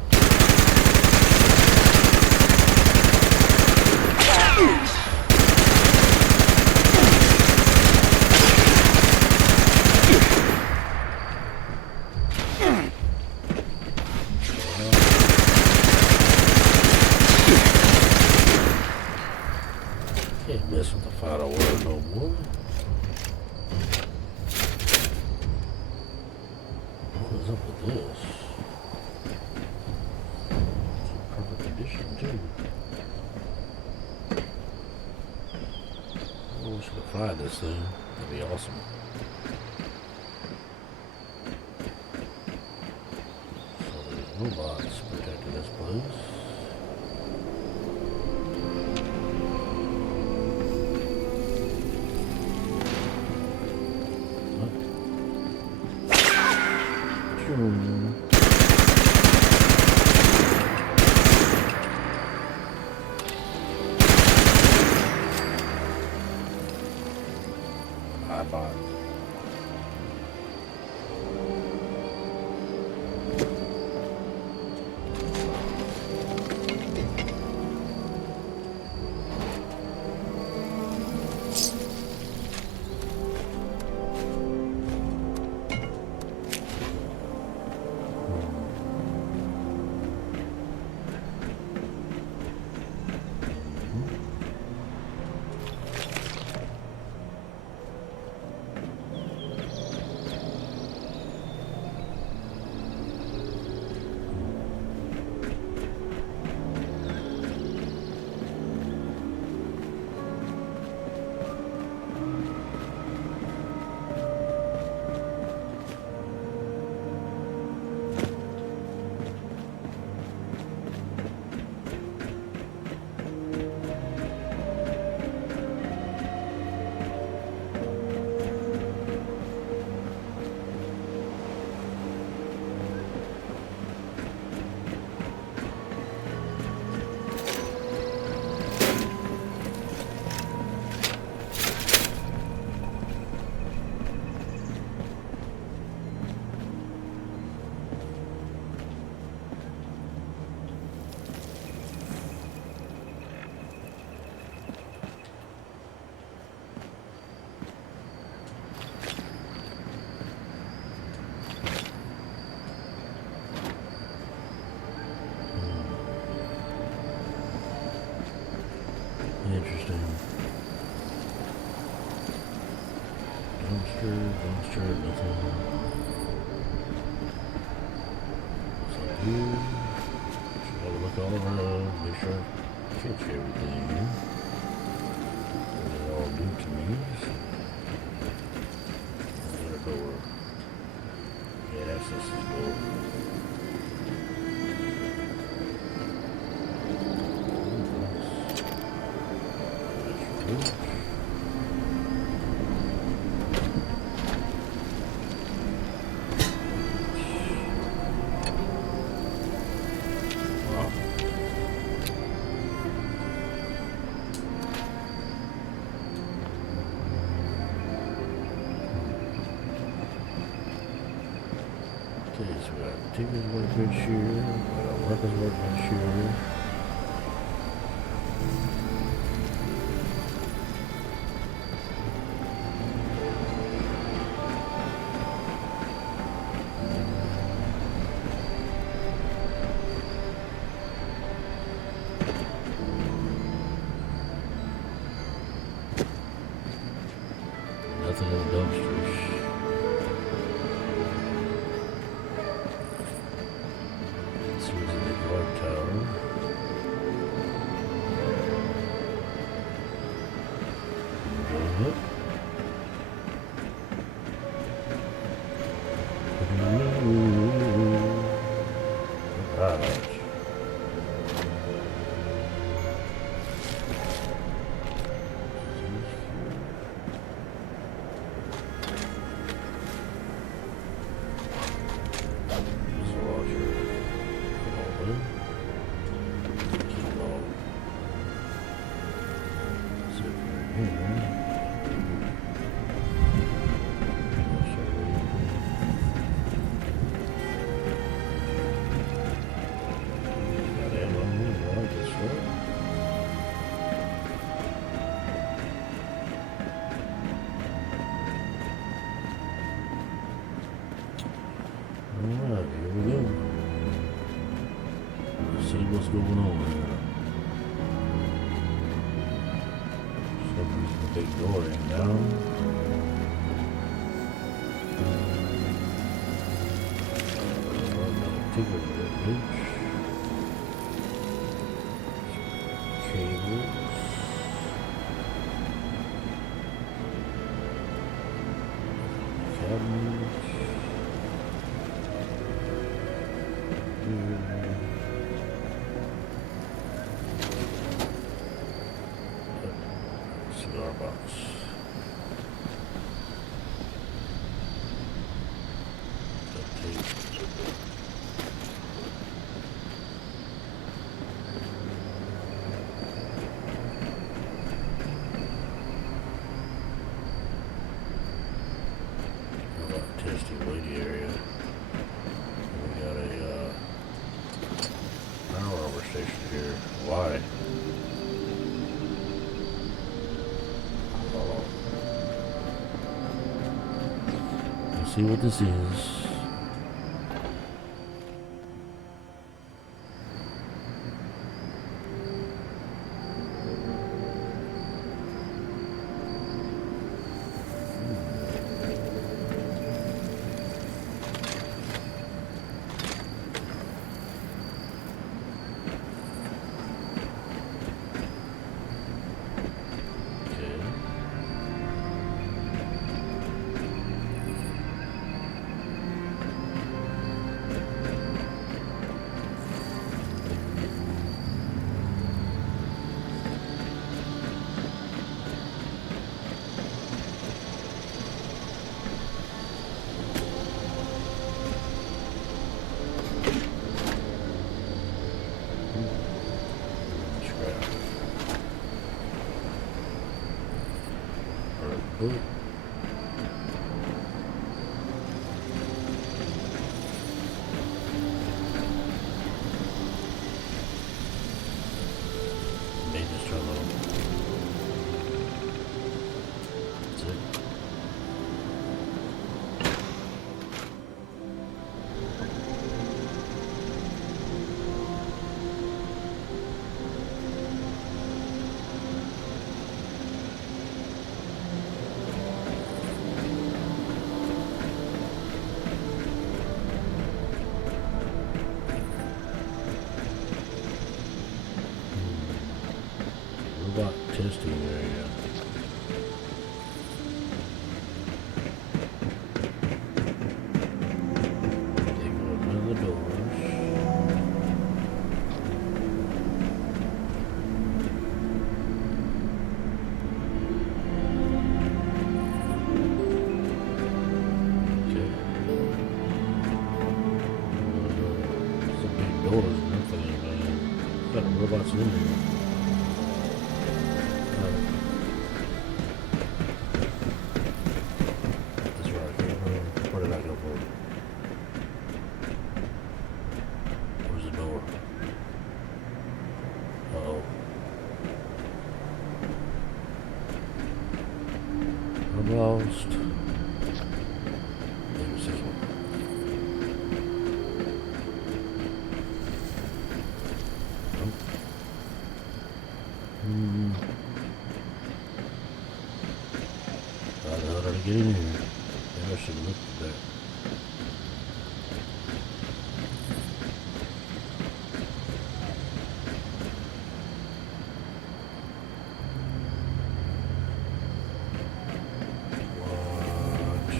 Can't mess with the final word no more. What is up with this? It's in perfect condition too. I wish I could find this thing. That'd be awesome. So there's robots protecting this place. I bought. Interesting. Dumpster, nothing. So here, just gotta look all around, make sure I catch everything. They're all new to me. Another door. Can't access this door. Okay, so we got tickets workbench here, we got weapons workbench here. Nothing in the dumpsters. Let's see what's in the guard tower. Going up. Ooh. Alright, here we go. Let's see what's going on here. The big door ain't down. Another ticket with a bridge. Cables. Cabinets. Cigar box. Testing waiting area. We got a power armor station here. Why? Let's see what this is. Ooh. Maintenance terminal. That's it. Robot testing area. Take one of the doors. Okay. Some big doors and everything, man. Got robots in there. That's right. Where did I go for? Where's the door? Uh-oh. I'm lost. Maybe it's this one. Nope. How the hell did I get in here? Maybe I should have looked at that. What?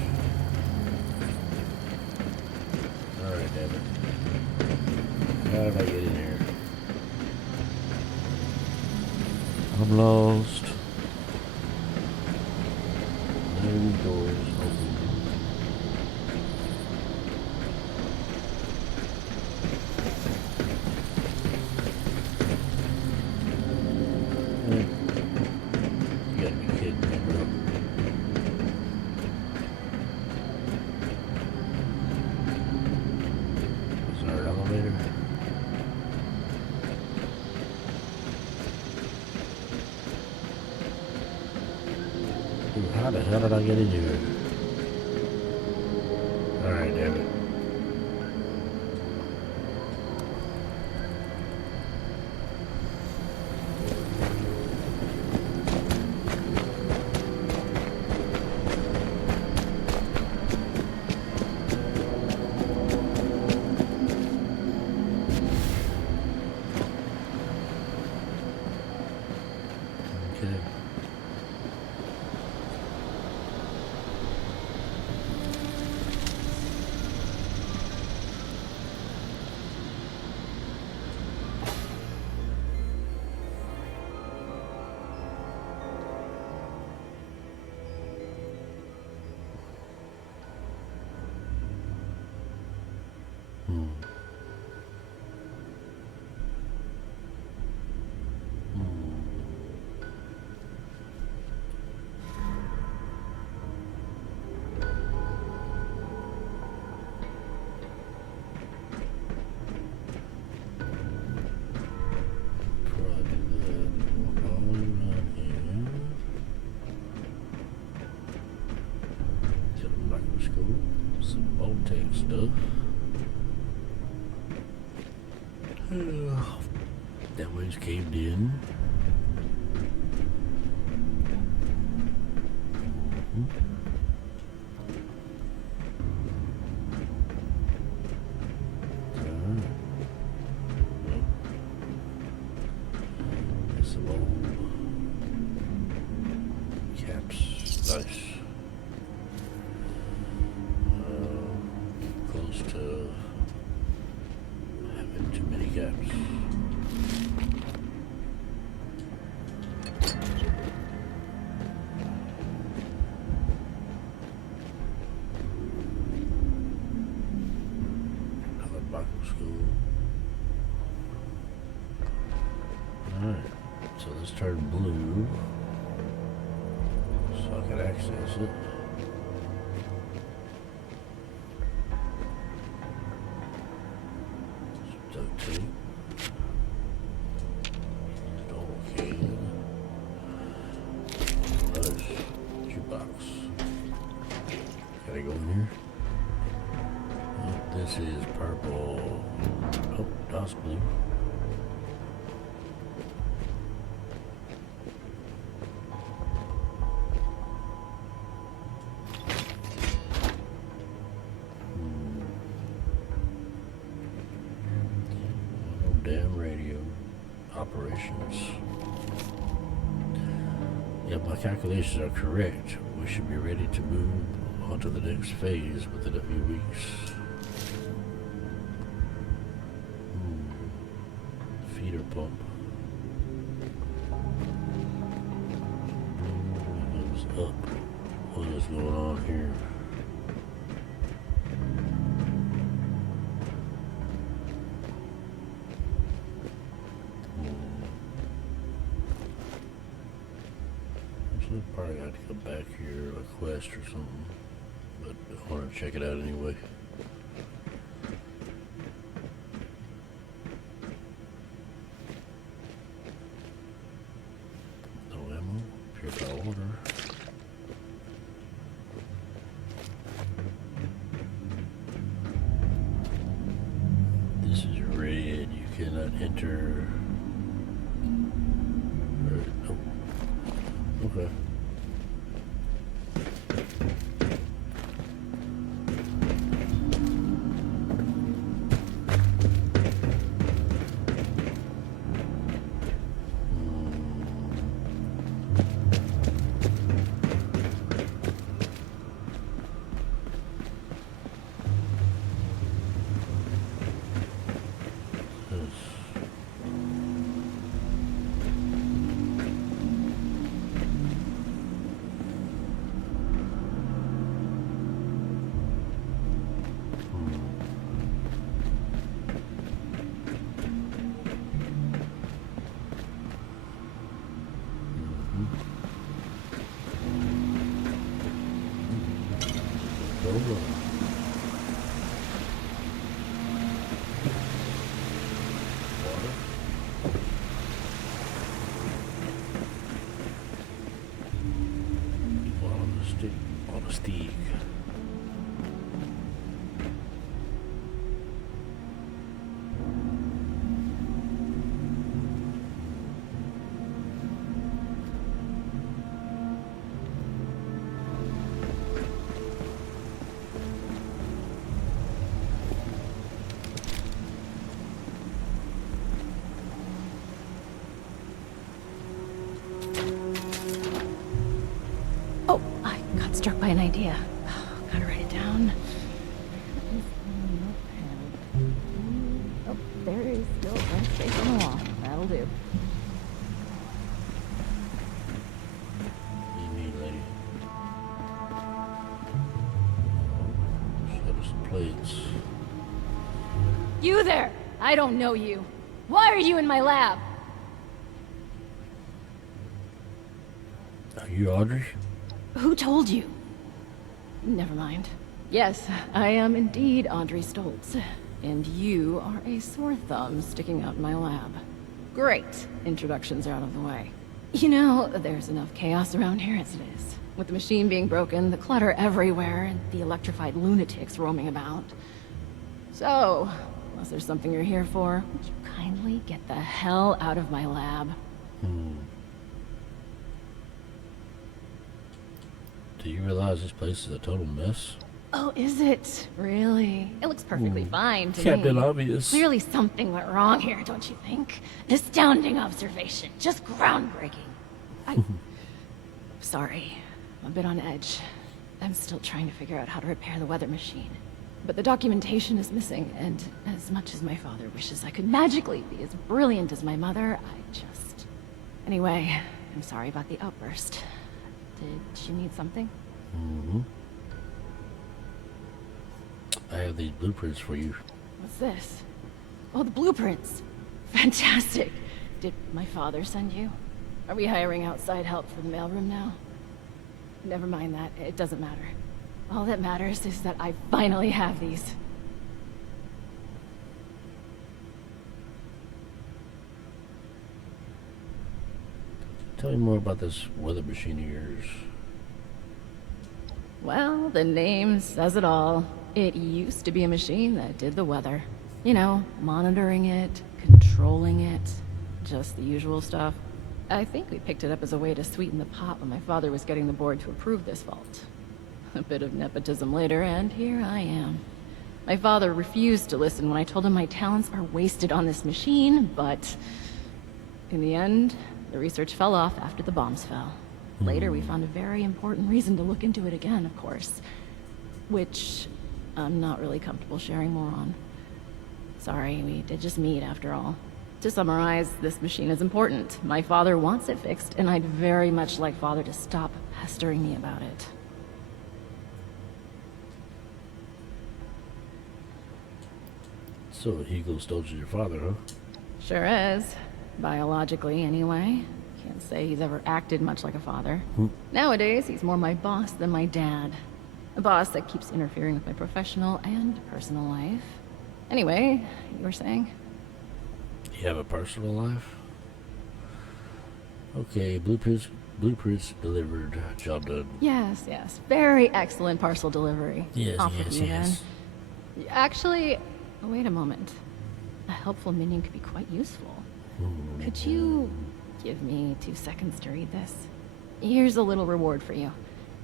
Alright, damn it. How did I get in here? I'm lost. No doors open. Hey. You gotta be kidding me. Dude, how the hell did I get in here? Alright, damn it. Okay. Some Voltec stuff. That way's caved in. Some old caps. Nice. Close to having too many gaps. Another microscope. Alright, so this turned blue, so I can access it. Duct tape. Okay. Nice. Jukebox. Can I go in here? Oh, this is purple. Oh, that's blue. Damn radio operations. If my calculations are correct, we should be ready to move on to the next phase within a few weeks. Feeder pump. Goes up. What is going on here? Probably got to come back here, a quest or something, but I want to check it out anyway. No ammo, purified water. This is red, you cannot enter. Oh. Okay. Over. Water. on a steak. Oh, I got struck by an idea. Gotta write it down. Oh, there is still blank space on the wall. That'll do. What do you need, lady? Show us some plates. You there! I don't know you. Why are you in my lab? Are you Audrey? Who told you? Never mind. Yes, I am indeed Audrey Stoltz. And you are a sore thumb sticking out in my lab. Great. Introductions are out of the way. You know, there's enough chaos around here as it is. With the machine being broken, the clutter everywhere, and the electrified lunatics roaming about. So, unless there's something you're here for, would you kindly get the hell out of my lab? Do you realize this place is a total mess? Oh, is it? Really? It looks perfectly fine to Captain me. Obvious. Clearly something went wrong here, don't you think? An astounding observation. Just groundbreaking. Sorry. I'm a bit on edge. I'm still trying to figure out how to repair the weather machine. But the documentation is missing, and as much as my father wishes I could magically be as brilliant as my mother, I just... Anyway, I'm sorry about the outburst. Did she need something? I have these blueprints for you. What's this? Oh, the blueprints. Fantastic. Did my father send you? Are we hiring outside help for the mailroom now? Never mind that. It doesn't matter. All that matters is that I finally have these. Tell me more about this weather machine of yours. Well, the name says it all. It used to be a machine that did the weather. You know, monitoring it, controlling it, just the usual stuff. I think we picked it up as a way to sweeten the pot when my father was getting the board to approve this vault. A bit of nepotism later, and here I am. My father refused to listen when I told him my talents are wasted on this machine, but in the end, the research fell off after the bombs fell. Later, we found a very important reason to look into it again, of course. Which I'm not really comfortable sharing more on. Sorry, we did just meet after all. To summarize, this machine is important. My father wants it fixed, and I'd very much like Father to stop pestering me about it. So, Eagle stole your father, huh? Sure is. Biologically, anyway. Can't say he's ever acted much like a father. Nowadays, he's more my boss than my dad. A boss that keeps interfering with my professional and personal life. Anyway, you were saying? You have a personal life? Okay, blueprints delivered. Job done. Yes, yes. Very excellent parcel delivery. Yes, Off with yes, you yes. then. Actually, wait a moment. A helpful minion could be quite useful. Could you give me 2 seconds to read this? Here's a little reward for you.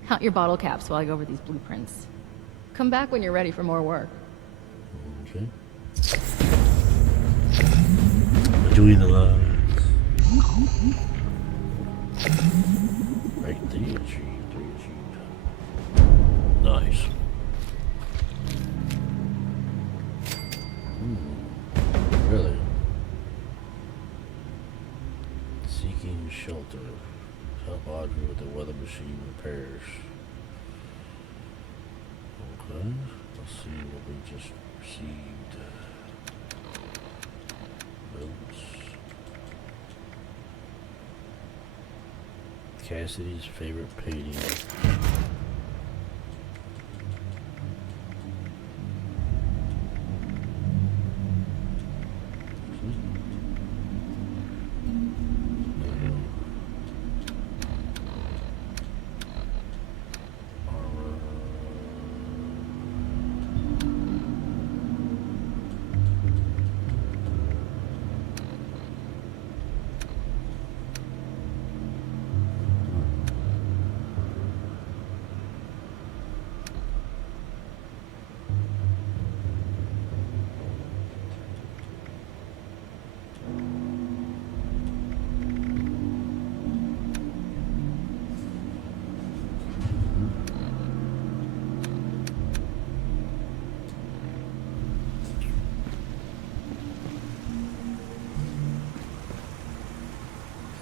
Count your bottle caps while I go over these blueprints. Come back when you're ready for more work. Okay. Between the lines. Right, 3 achieved. Nice. Really? Seeking shelter. Help Audrey with the weather machine repairs. Okay. Let's see what we just received. Notes. Cassidy's favorite painting. Armor.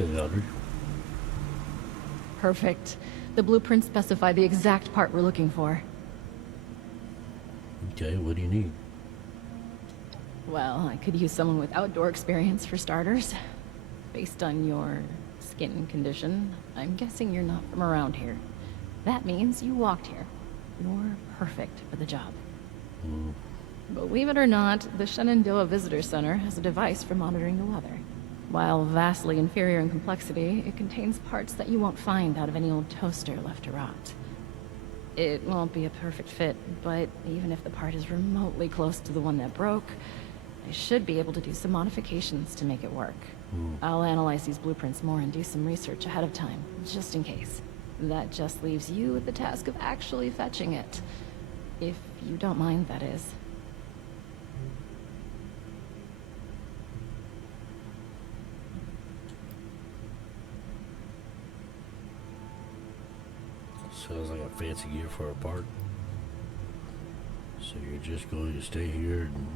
Okay, Audrey. Perfect. The blueprints specify the exact part we're looking for. Okay, what do you need? Well, I could use someone with outdoor experience for starters. Based on your skin condition, I'm guessing you're not from around here. That means you walked here. You're perfect for the job. Believe it or not, the Shenandoah Visitor Center has a device for monitoring the weather. While vastly inferior in complexity, it contains parts that you won't find out of any old toaster left to rot. It won't be a perfect fit, but even if the part is remotely close to the one that broke, I should be able to do some modifications to make it work. I'll analyze these blueprints more and do some research ahead of time, just in case. That just leaves you with the task of actually fetching it. If you don't mind, that is. Sounds like a fancy gear for a part. So you're just going to stay here and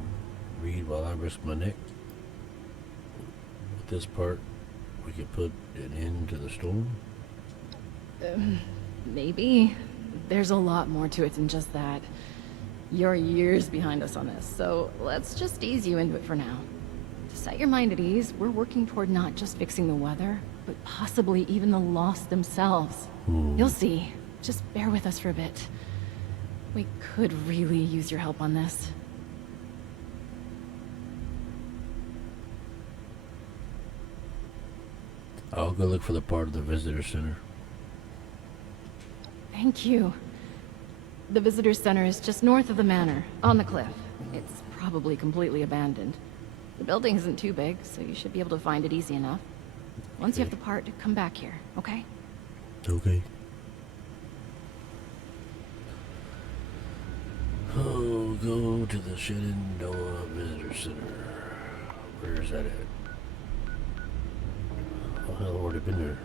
read while I risk my neck? With this part, we could put an end to the storm? Maybe. There's a lot more to it than just that. You're years behind us on this, so let's just ease you into it for now. To set your mind at ease, we're working toward not just fixing the weather, but possibly even the Lost themselves. You'll see. Just bear with us for a bit. We could really use your help on this. I'll go look for the part of the visitor center. Thank you. The visitor center is just north of the manor, on the cliff. It's probably completely abandoned. The building isn't too big, so you should be able to find it easy enough. Once you have the part, come back here, okay? Okay. Oh, go to the Shenandoah Visitor Center. Where's that at? Oh, hell, I've already been there.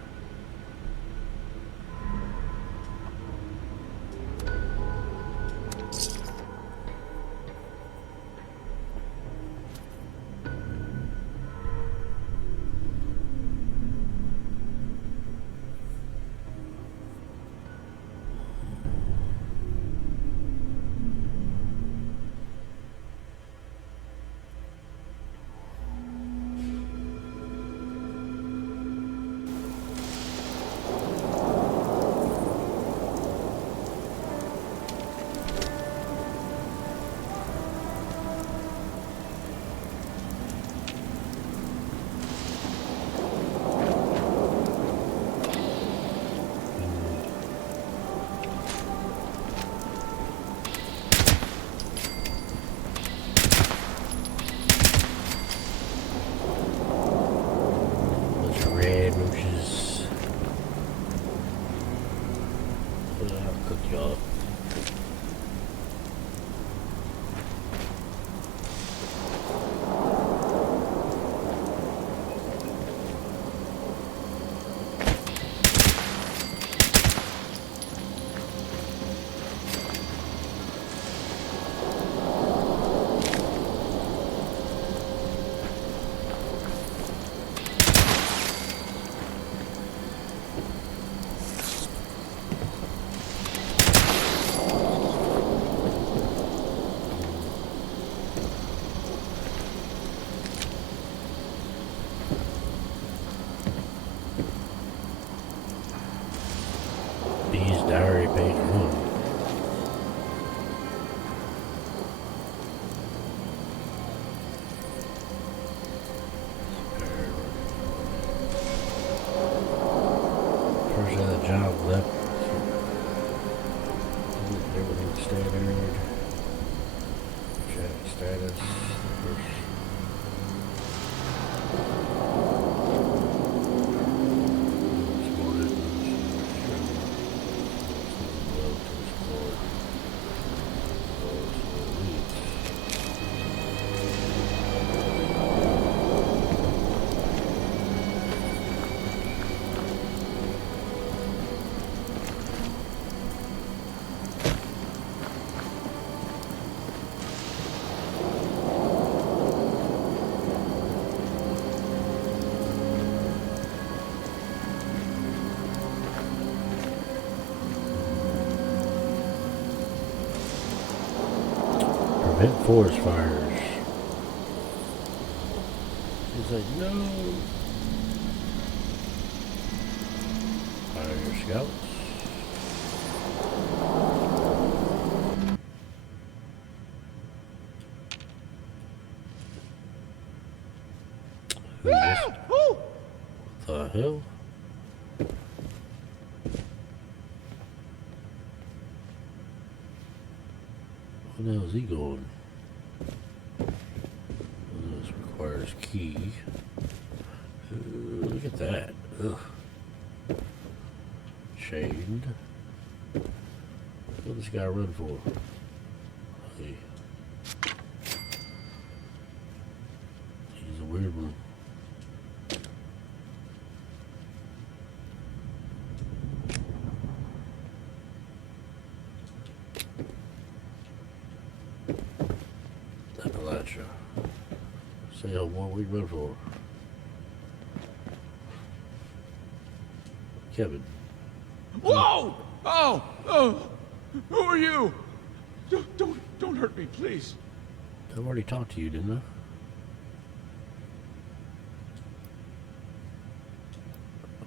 Diary page 1. First had a job left. Everything standard. Chat status. hit forest fires. He's like, no. Fire scouts. Who's this? What the hell? Where the hell is he going? This requires key. Ooh, look at that. Ugh. Chained. What does this guy run for? Hey. He's a weird one. Appalachia. Say, what we run for? Kevin. Whoa! Oh! Who are you? Don't hurt me, please. I already talked to you, didn't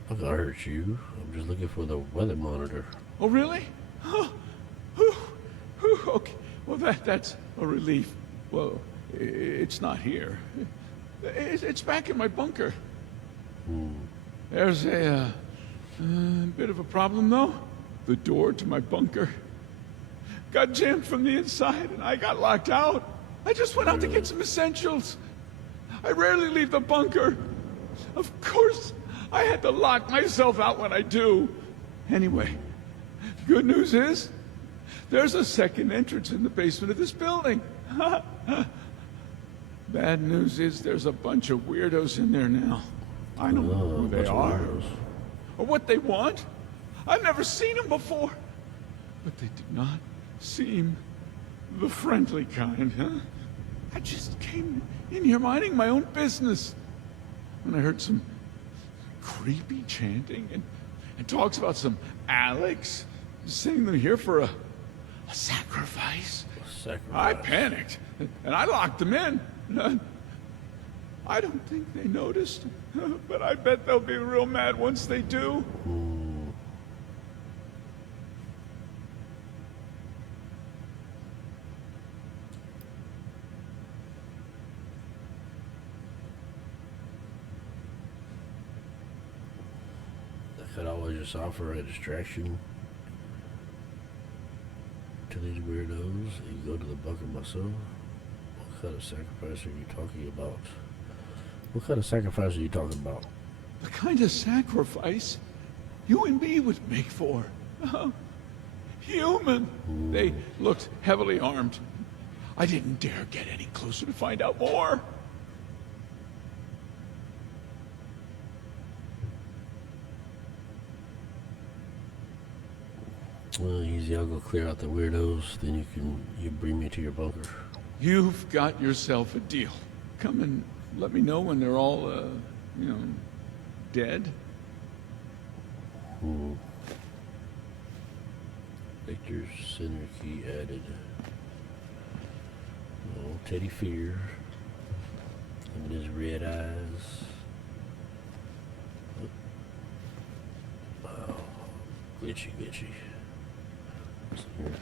I? Look, I hurt you. I'm just looking for the weather monitor. Oh, really? Oh, okay. Well, that's a relief. Well, it's not here. It's back in my bunker. There's a bit of a problem, though. The door to my bunker got jammed from the inside, and I got locked out. I just went out to get some essentials. I rarely leave the bunker. Of course, I had to lock myself out when I do. Anyway, good news is, there's a second entrance in the basement of this building. Bad news is there's a bunch of weirdos in there now. I don't know who they are or what they want. I've never seen them before. But they do not seem the friendly kind, huh? I just came in here minding my own business when I heard some creepy chanting and talks about some Alex sending them here for a sacrifice. I panicked, and I locked them in. I don't think they noticed, but I bet they'll be real mad once they do. I could always just offer a distraction to these weirdos and go to the bunker myself. What kind of sacrifice are you talking about? What kind of sacrifice are you talking about? The kind of sacrifice you and me would make for. Human. They looked heavily armed. I didn't dare get any closer to find out more. Well, easy. I'll go clear out the weirdos. Then you bring me to your bunker. You've got yourself a deal. Come and let me know when they're all, dead. Victor's center key added. Oh, Teddy Fear. And his red eyes. Wow. Glitchy. What's in here?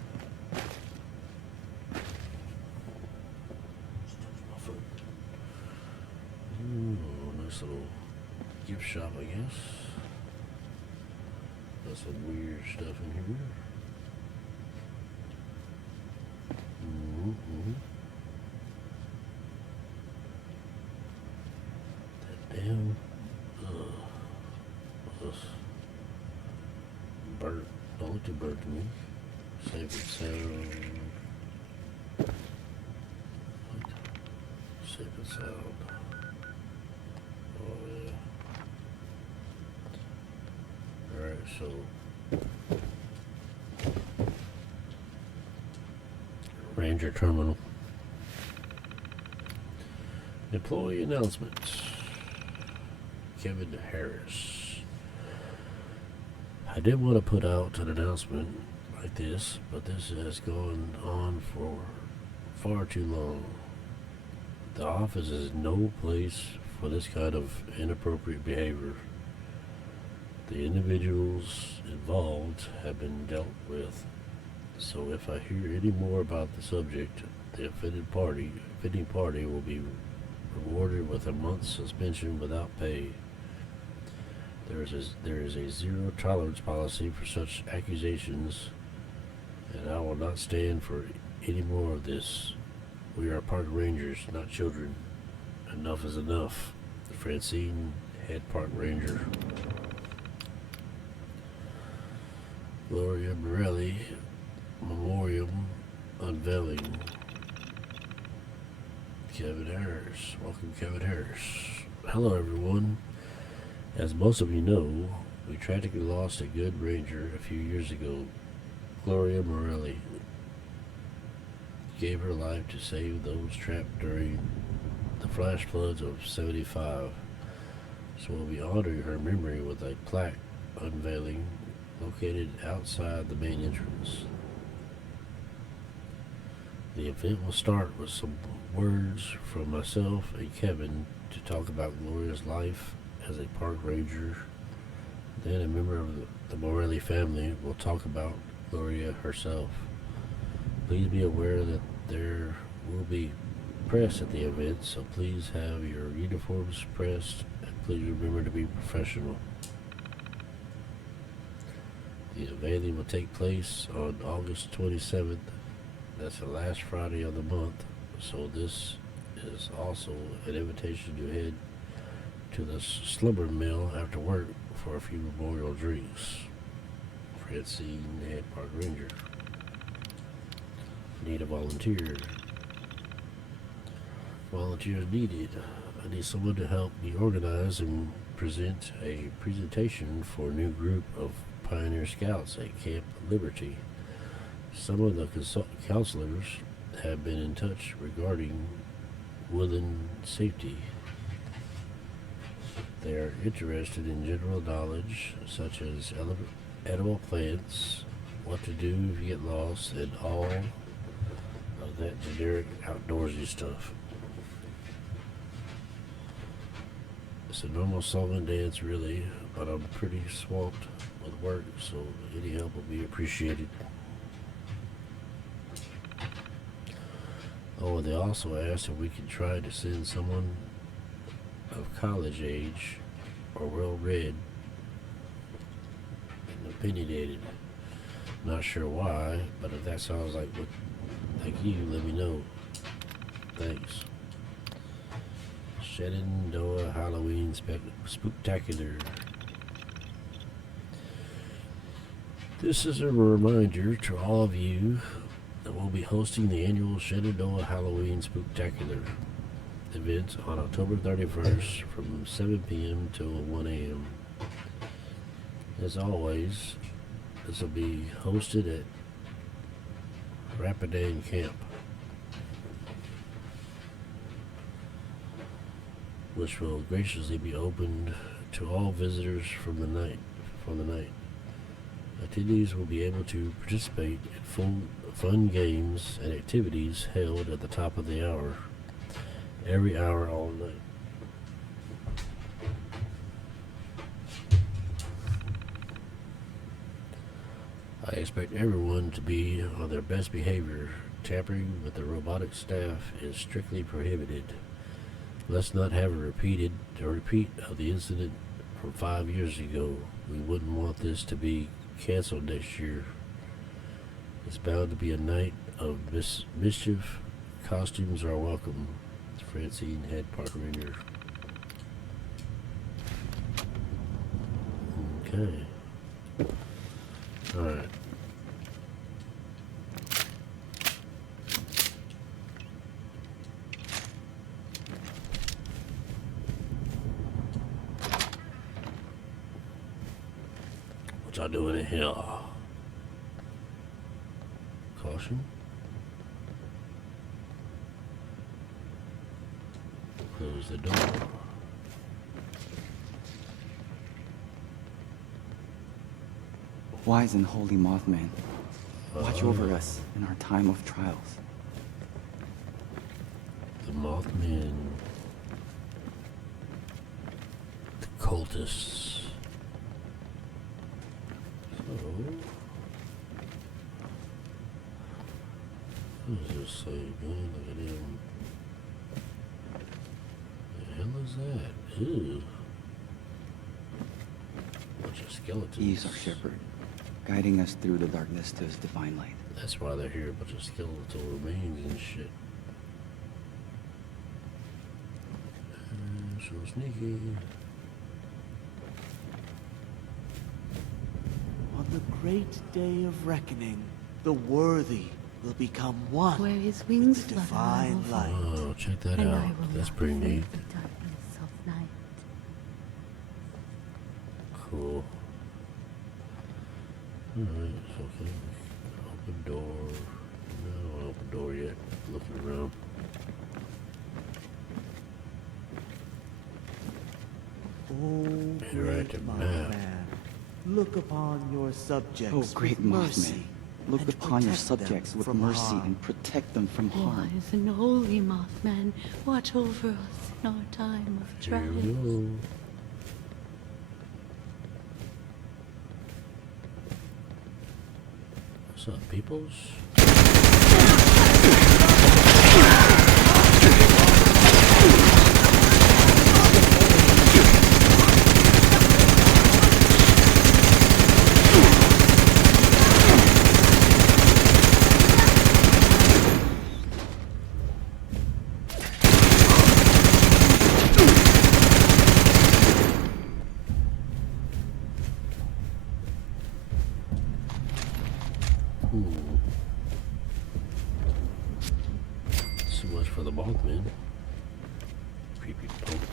Ooh, nice little gift shop, I guess. Got some weird stuff in here. That damn, what's this? Bird. Don't look too bird to me. Safe and sound. Safe and sound. Oh yeah. Alright, so Ranger Terminal. Employee announcements. Kevin Harris. I did want to put out an announcement like this, but this has gone on for far too long. The office is no place for this kind of inappropriate behavior. The individuals involved have been dealt with, so if I hear any more about the subject, the offending party will be rewarded with a month's suspension without pay. There is a zero tolerance policy for such accusations, and I will not stand for any more of this. We are park rangers, not children. Enough is enough. Francine, head park ranger. Gloria Morelli, memoriam unveiling. Kevin Harris. Welcome, Kevin Harris. Hello, everyone. As most of you know, we tragically lost a good ranger a few years ago. Gloria Morelli gave her life to save those trapped during the flash floods of '75. So we'll be honoring her memory with a plaque unveiling located outside the main entrance. The event will start with some words from myself and Kevin to talk about Gloria's life as a park ranger. Then a member of the Morelli family will talk about Gloria herself. Please be aware that there will be press at the event, so please have your uniforms pressed and please remember to be professional. The unveiling will take place on August 27th. That's the last Friday of the month, so this is also an invitation to head to the slumber mill after work for a few memorial drinks. Francine, head park ranger. Need a volunteer. Volunteers needed. I need someone to help me organize and present a presentation for a new group of Pioneer Scouts at Camp Liberty. Some of the counselors have been in touch regarding woodland safety. They are interested in general knowledge such as edible plants, what to do if you get lost, and all of that generic outdoorsy stuff. It's a normal song and dance really, but I'm pretty swamped with work, so any help will be appreciated. Oh, and they also asked if we could try to send someone of college age or well-read and opinionated. Not sure why, but if that sounds like you, let me know. Thanks. Shenandoah Halloween Spooktacular. This is a reminder to all of you that we'll be hosting the annual Shenandoah Halloween Spooktacular event on October 31st from 7 p.m. till 1 a.m. As always, this will be hosted at Rapidan Camp, which will graciously be opened to all visitors for the night. Attendees will be able to participate in fun games and activities held at the top of the hour, every hour all night. I expect everyone to be on their best behavior. Tampering with the robotic staff is strictly prohibited. Let's not have a repeat of the incident from 5 years ago. We wouldn't want this to be canceled next year. It's bound to be a night of mischief. Costumes are welcome. Francine, head park ranger. Okay. Alright. What y'all doing in here? Caution. Close the door. Wise and holy Mothman, watch over us in our time of trials. The Mothman. The cultists. So, what does this say? Man, look at him. The hell is that? Ew. Bunch of skeletons. He is our shepherd, guiding us through the darkness to his divine light. That's why they're here, a bunch of skeletal remains and shit. So sneaky. On the great day of reckoning, the worthy will become one Where his wings with the flutter, I will divine light. Oh, check that and out. I will That's not pretty fear neat. the darkness of night. Cool. Alright, it's okay. Open door. No, open door yet. Looking around. Oh, Right great to Mothman, map. look upon your subjects Oh, great with mercy. Mothman, look and upon your protect them subjects with from mercy harm. and protect them from harm. Wise and holy Mothman, watch over us in our time of Here we trial. go. What's up, peoples? So much for the Mothman. Creepy punks.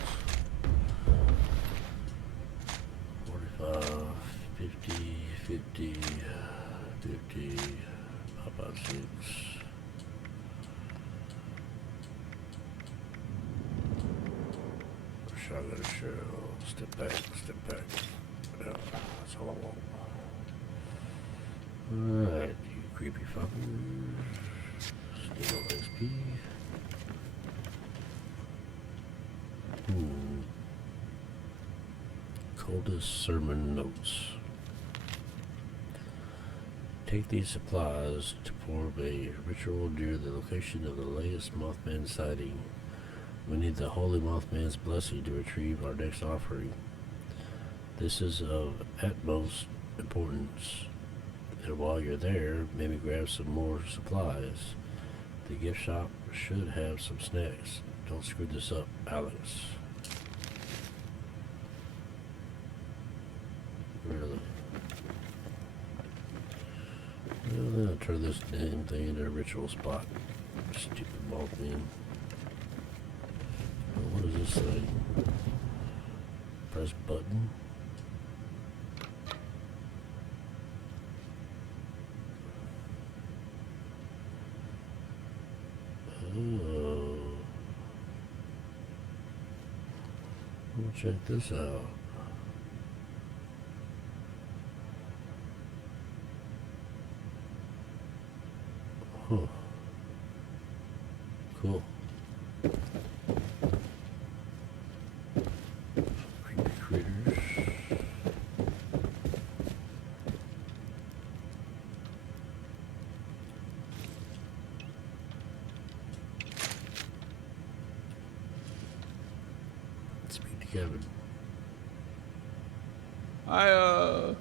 45, 50, 50, 50, about 6. Shotgun shell. Step back, step back. Yeah, that's all I want. Alright, you creepy fuckers. Still XP. Coldest sermon notes. Take these supplies to perform a ritual near the location of the latest Mothman sighting. We need the Holy Mothman's blessing to retrieve our next offering. This is of utmost importance. And while you're there, maybe grab some more supplies. The gift shop should have some snacks. Don't screw this up, Alex. Really? Well, I'll turn this damn thing into a ritual spot. Stupid Mothman. Well, what does this say? Press button. Oh. We'll check this out. Huh. Cool. Creepy critters. Speak to Kevin. I,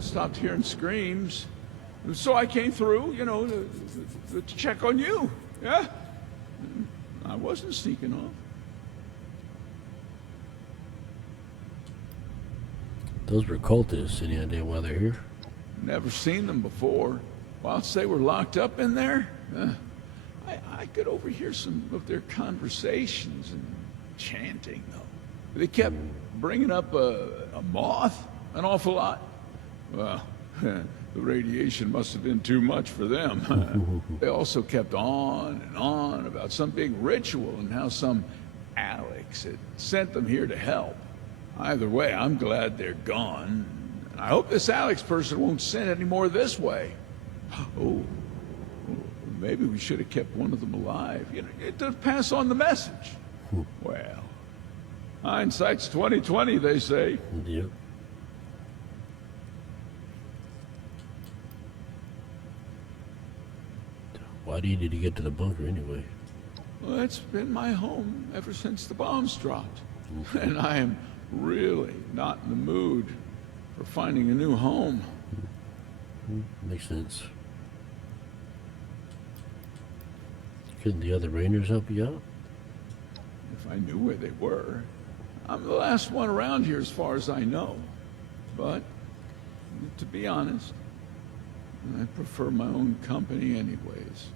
stopped hearing screams. So I came through, you know, to check on you. Yeah? I wasn't sneaking off. Those were cultists. Any idea why they're here? Never seen them before. Whilst they were locked up in there, I could overhear some of their conversations and chanting, though. They kept bringing up a moth an awful lot. Well, the radiation must have been too much for them. They also kept on and on about some big ritual and how some Alex had sent them here to help. Either way, I'm glad they're gone. And I hope this Alex person won't send any more this way. Oh, maybe we should have kept one of them alive, you know, to pass on the message. Well, hindsight's 20/20, they say. Yep. Why do you need to get to the bunker anyway? Well, it's been my home ever since the bombs dropped. And I am really not in the mood for finding a new home. Makes sense. Couldn't the other Rangers help you out? If I knew where they were. I'm the last one around here as far as I know. But, to be honest, I prefer my own company anyways.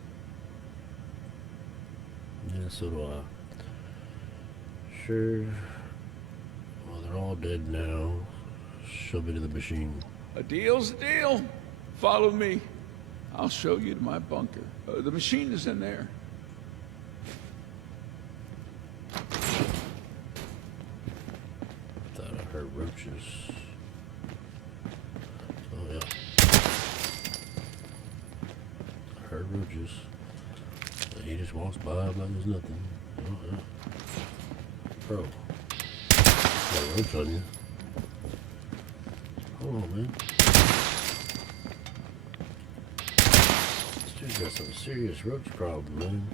Yeah, so do I. Sure. Well, they're all dead now. Show me to the machine. A deal's a deal. Follow me. I'll show you to my bunker. The machine is in there. Thought I heard roaches. Oh, yeah. I heard roaches. He just walks by like there's nothing. Oh, yeah. Bro. Got a roach on you. Hold on, man. This dude's got some serious roach problem, man.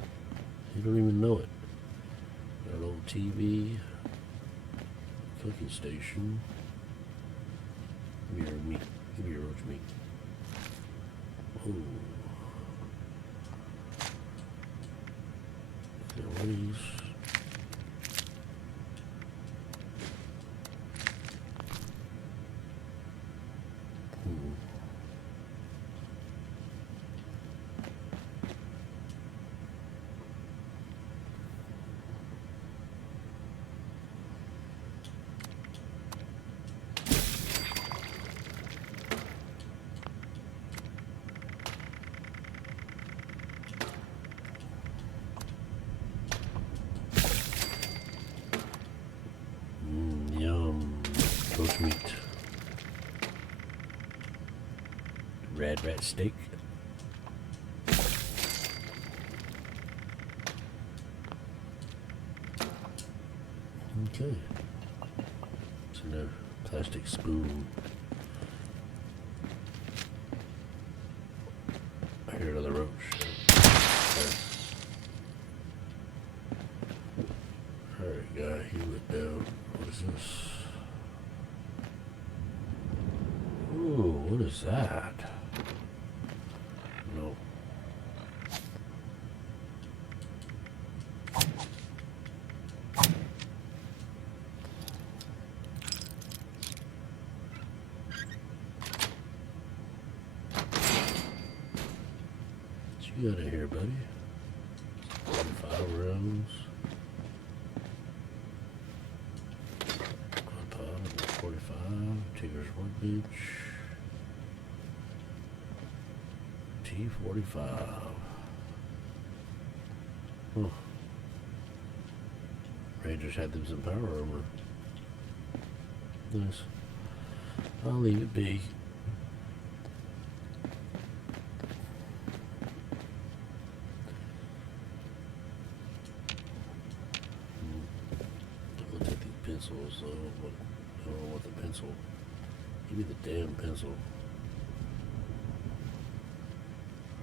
You don't even know it. Got an old TV. Cooking station. Give me your meat. Give me your roach meat. Ooh. What are these? Roast meat. Rat steak. Okay. It's in a plastic spoon. I hear another roach. Alright, guy, he went down. What is this? Ooh, what is that? No. What you got in here, buddy? 5 rounds. 45. Tigger's workbench. T-45. Huh. Rangers had them some power armor. Nice. I'll leave it be. Look at these pencils though. I don't know what the pencil. Give me the damn pencil.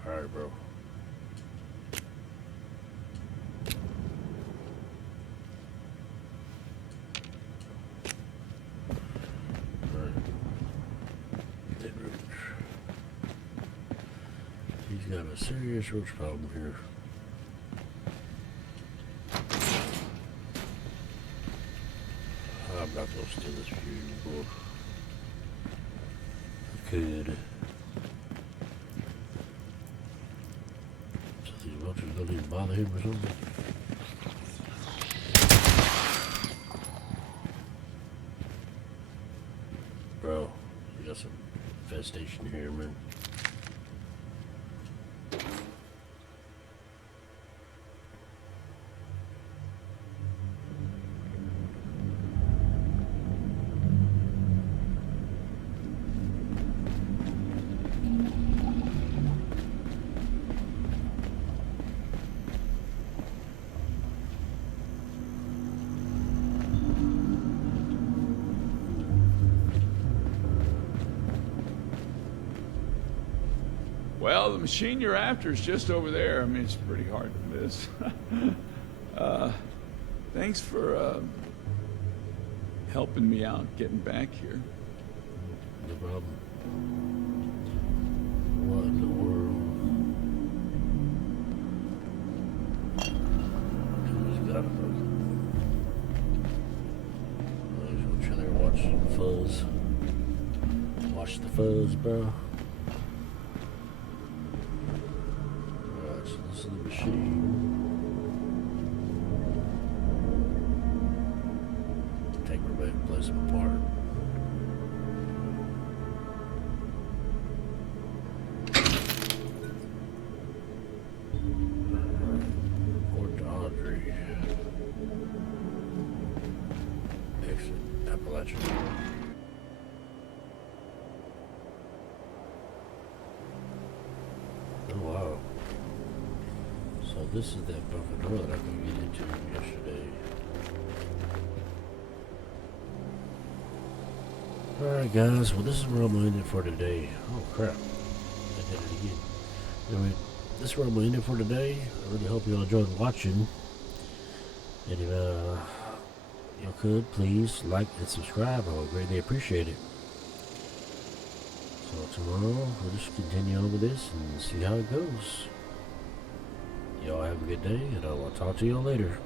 Alright, bro. Alright. Dead roach. He's got a serious roach problem here. I'm not gonna steal this from you anymore. I could. So these roaches don't even bother him or something? Bro, we got some infestation here, man. Well, the machine you're after is just over there. I mean, it's pretty hard to miss. Thanks for, helping me out getting back here. No problem. What in the world? Who's got it? I'm trying to watch Fuzz. Watch the Fuzz, bro. Alright, so this is the machine. Take her back and place them apart. Report to Audrey. Exit Appalachian. Oh wow. So this is that bunker door that I couldn't get into yesterday. Alright guys, well this is where I'm gonna end it for today. Oh crap. I did it again. Anyway, this is where I'm gonna end it for today. I really hope you all enjoyed watching. And if you could, please like and subscribe. I would greatly appreciate it. So tomorrow, we'll just continue on with this and see how it goes. Y'all have a good day, and I will talk to y'all later.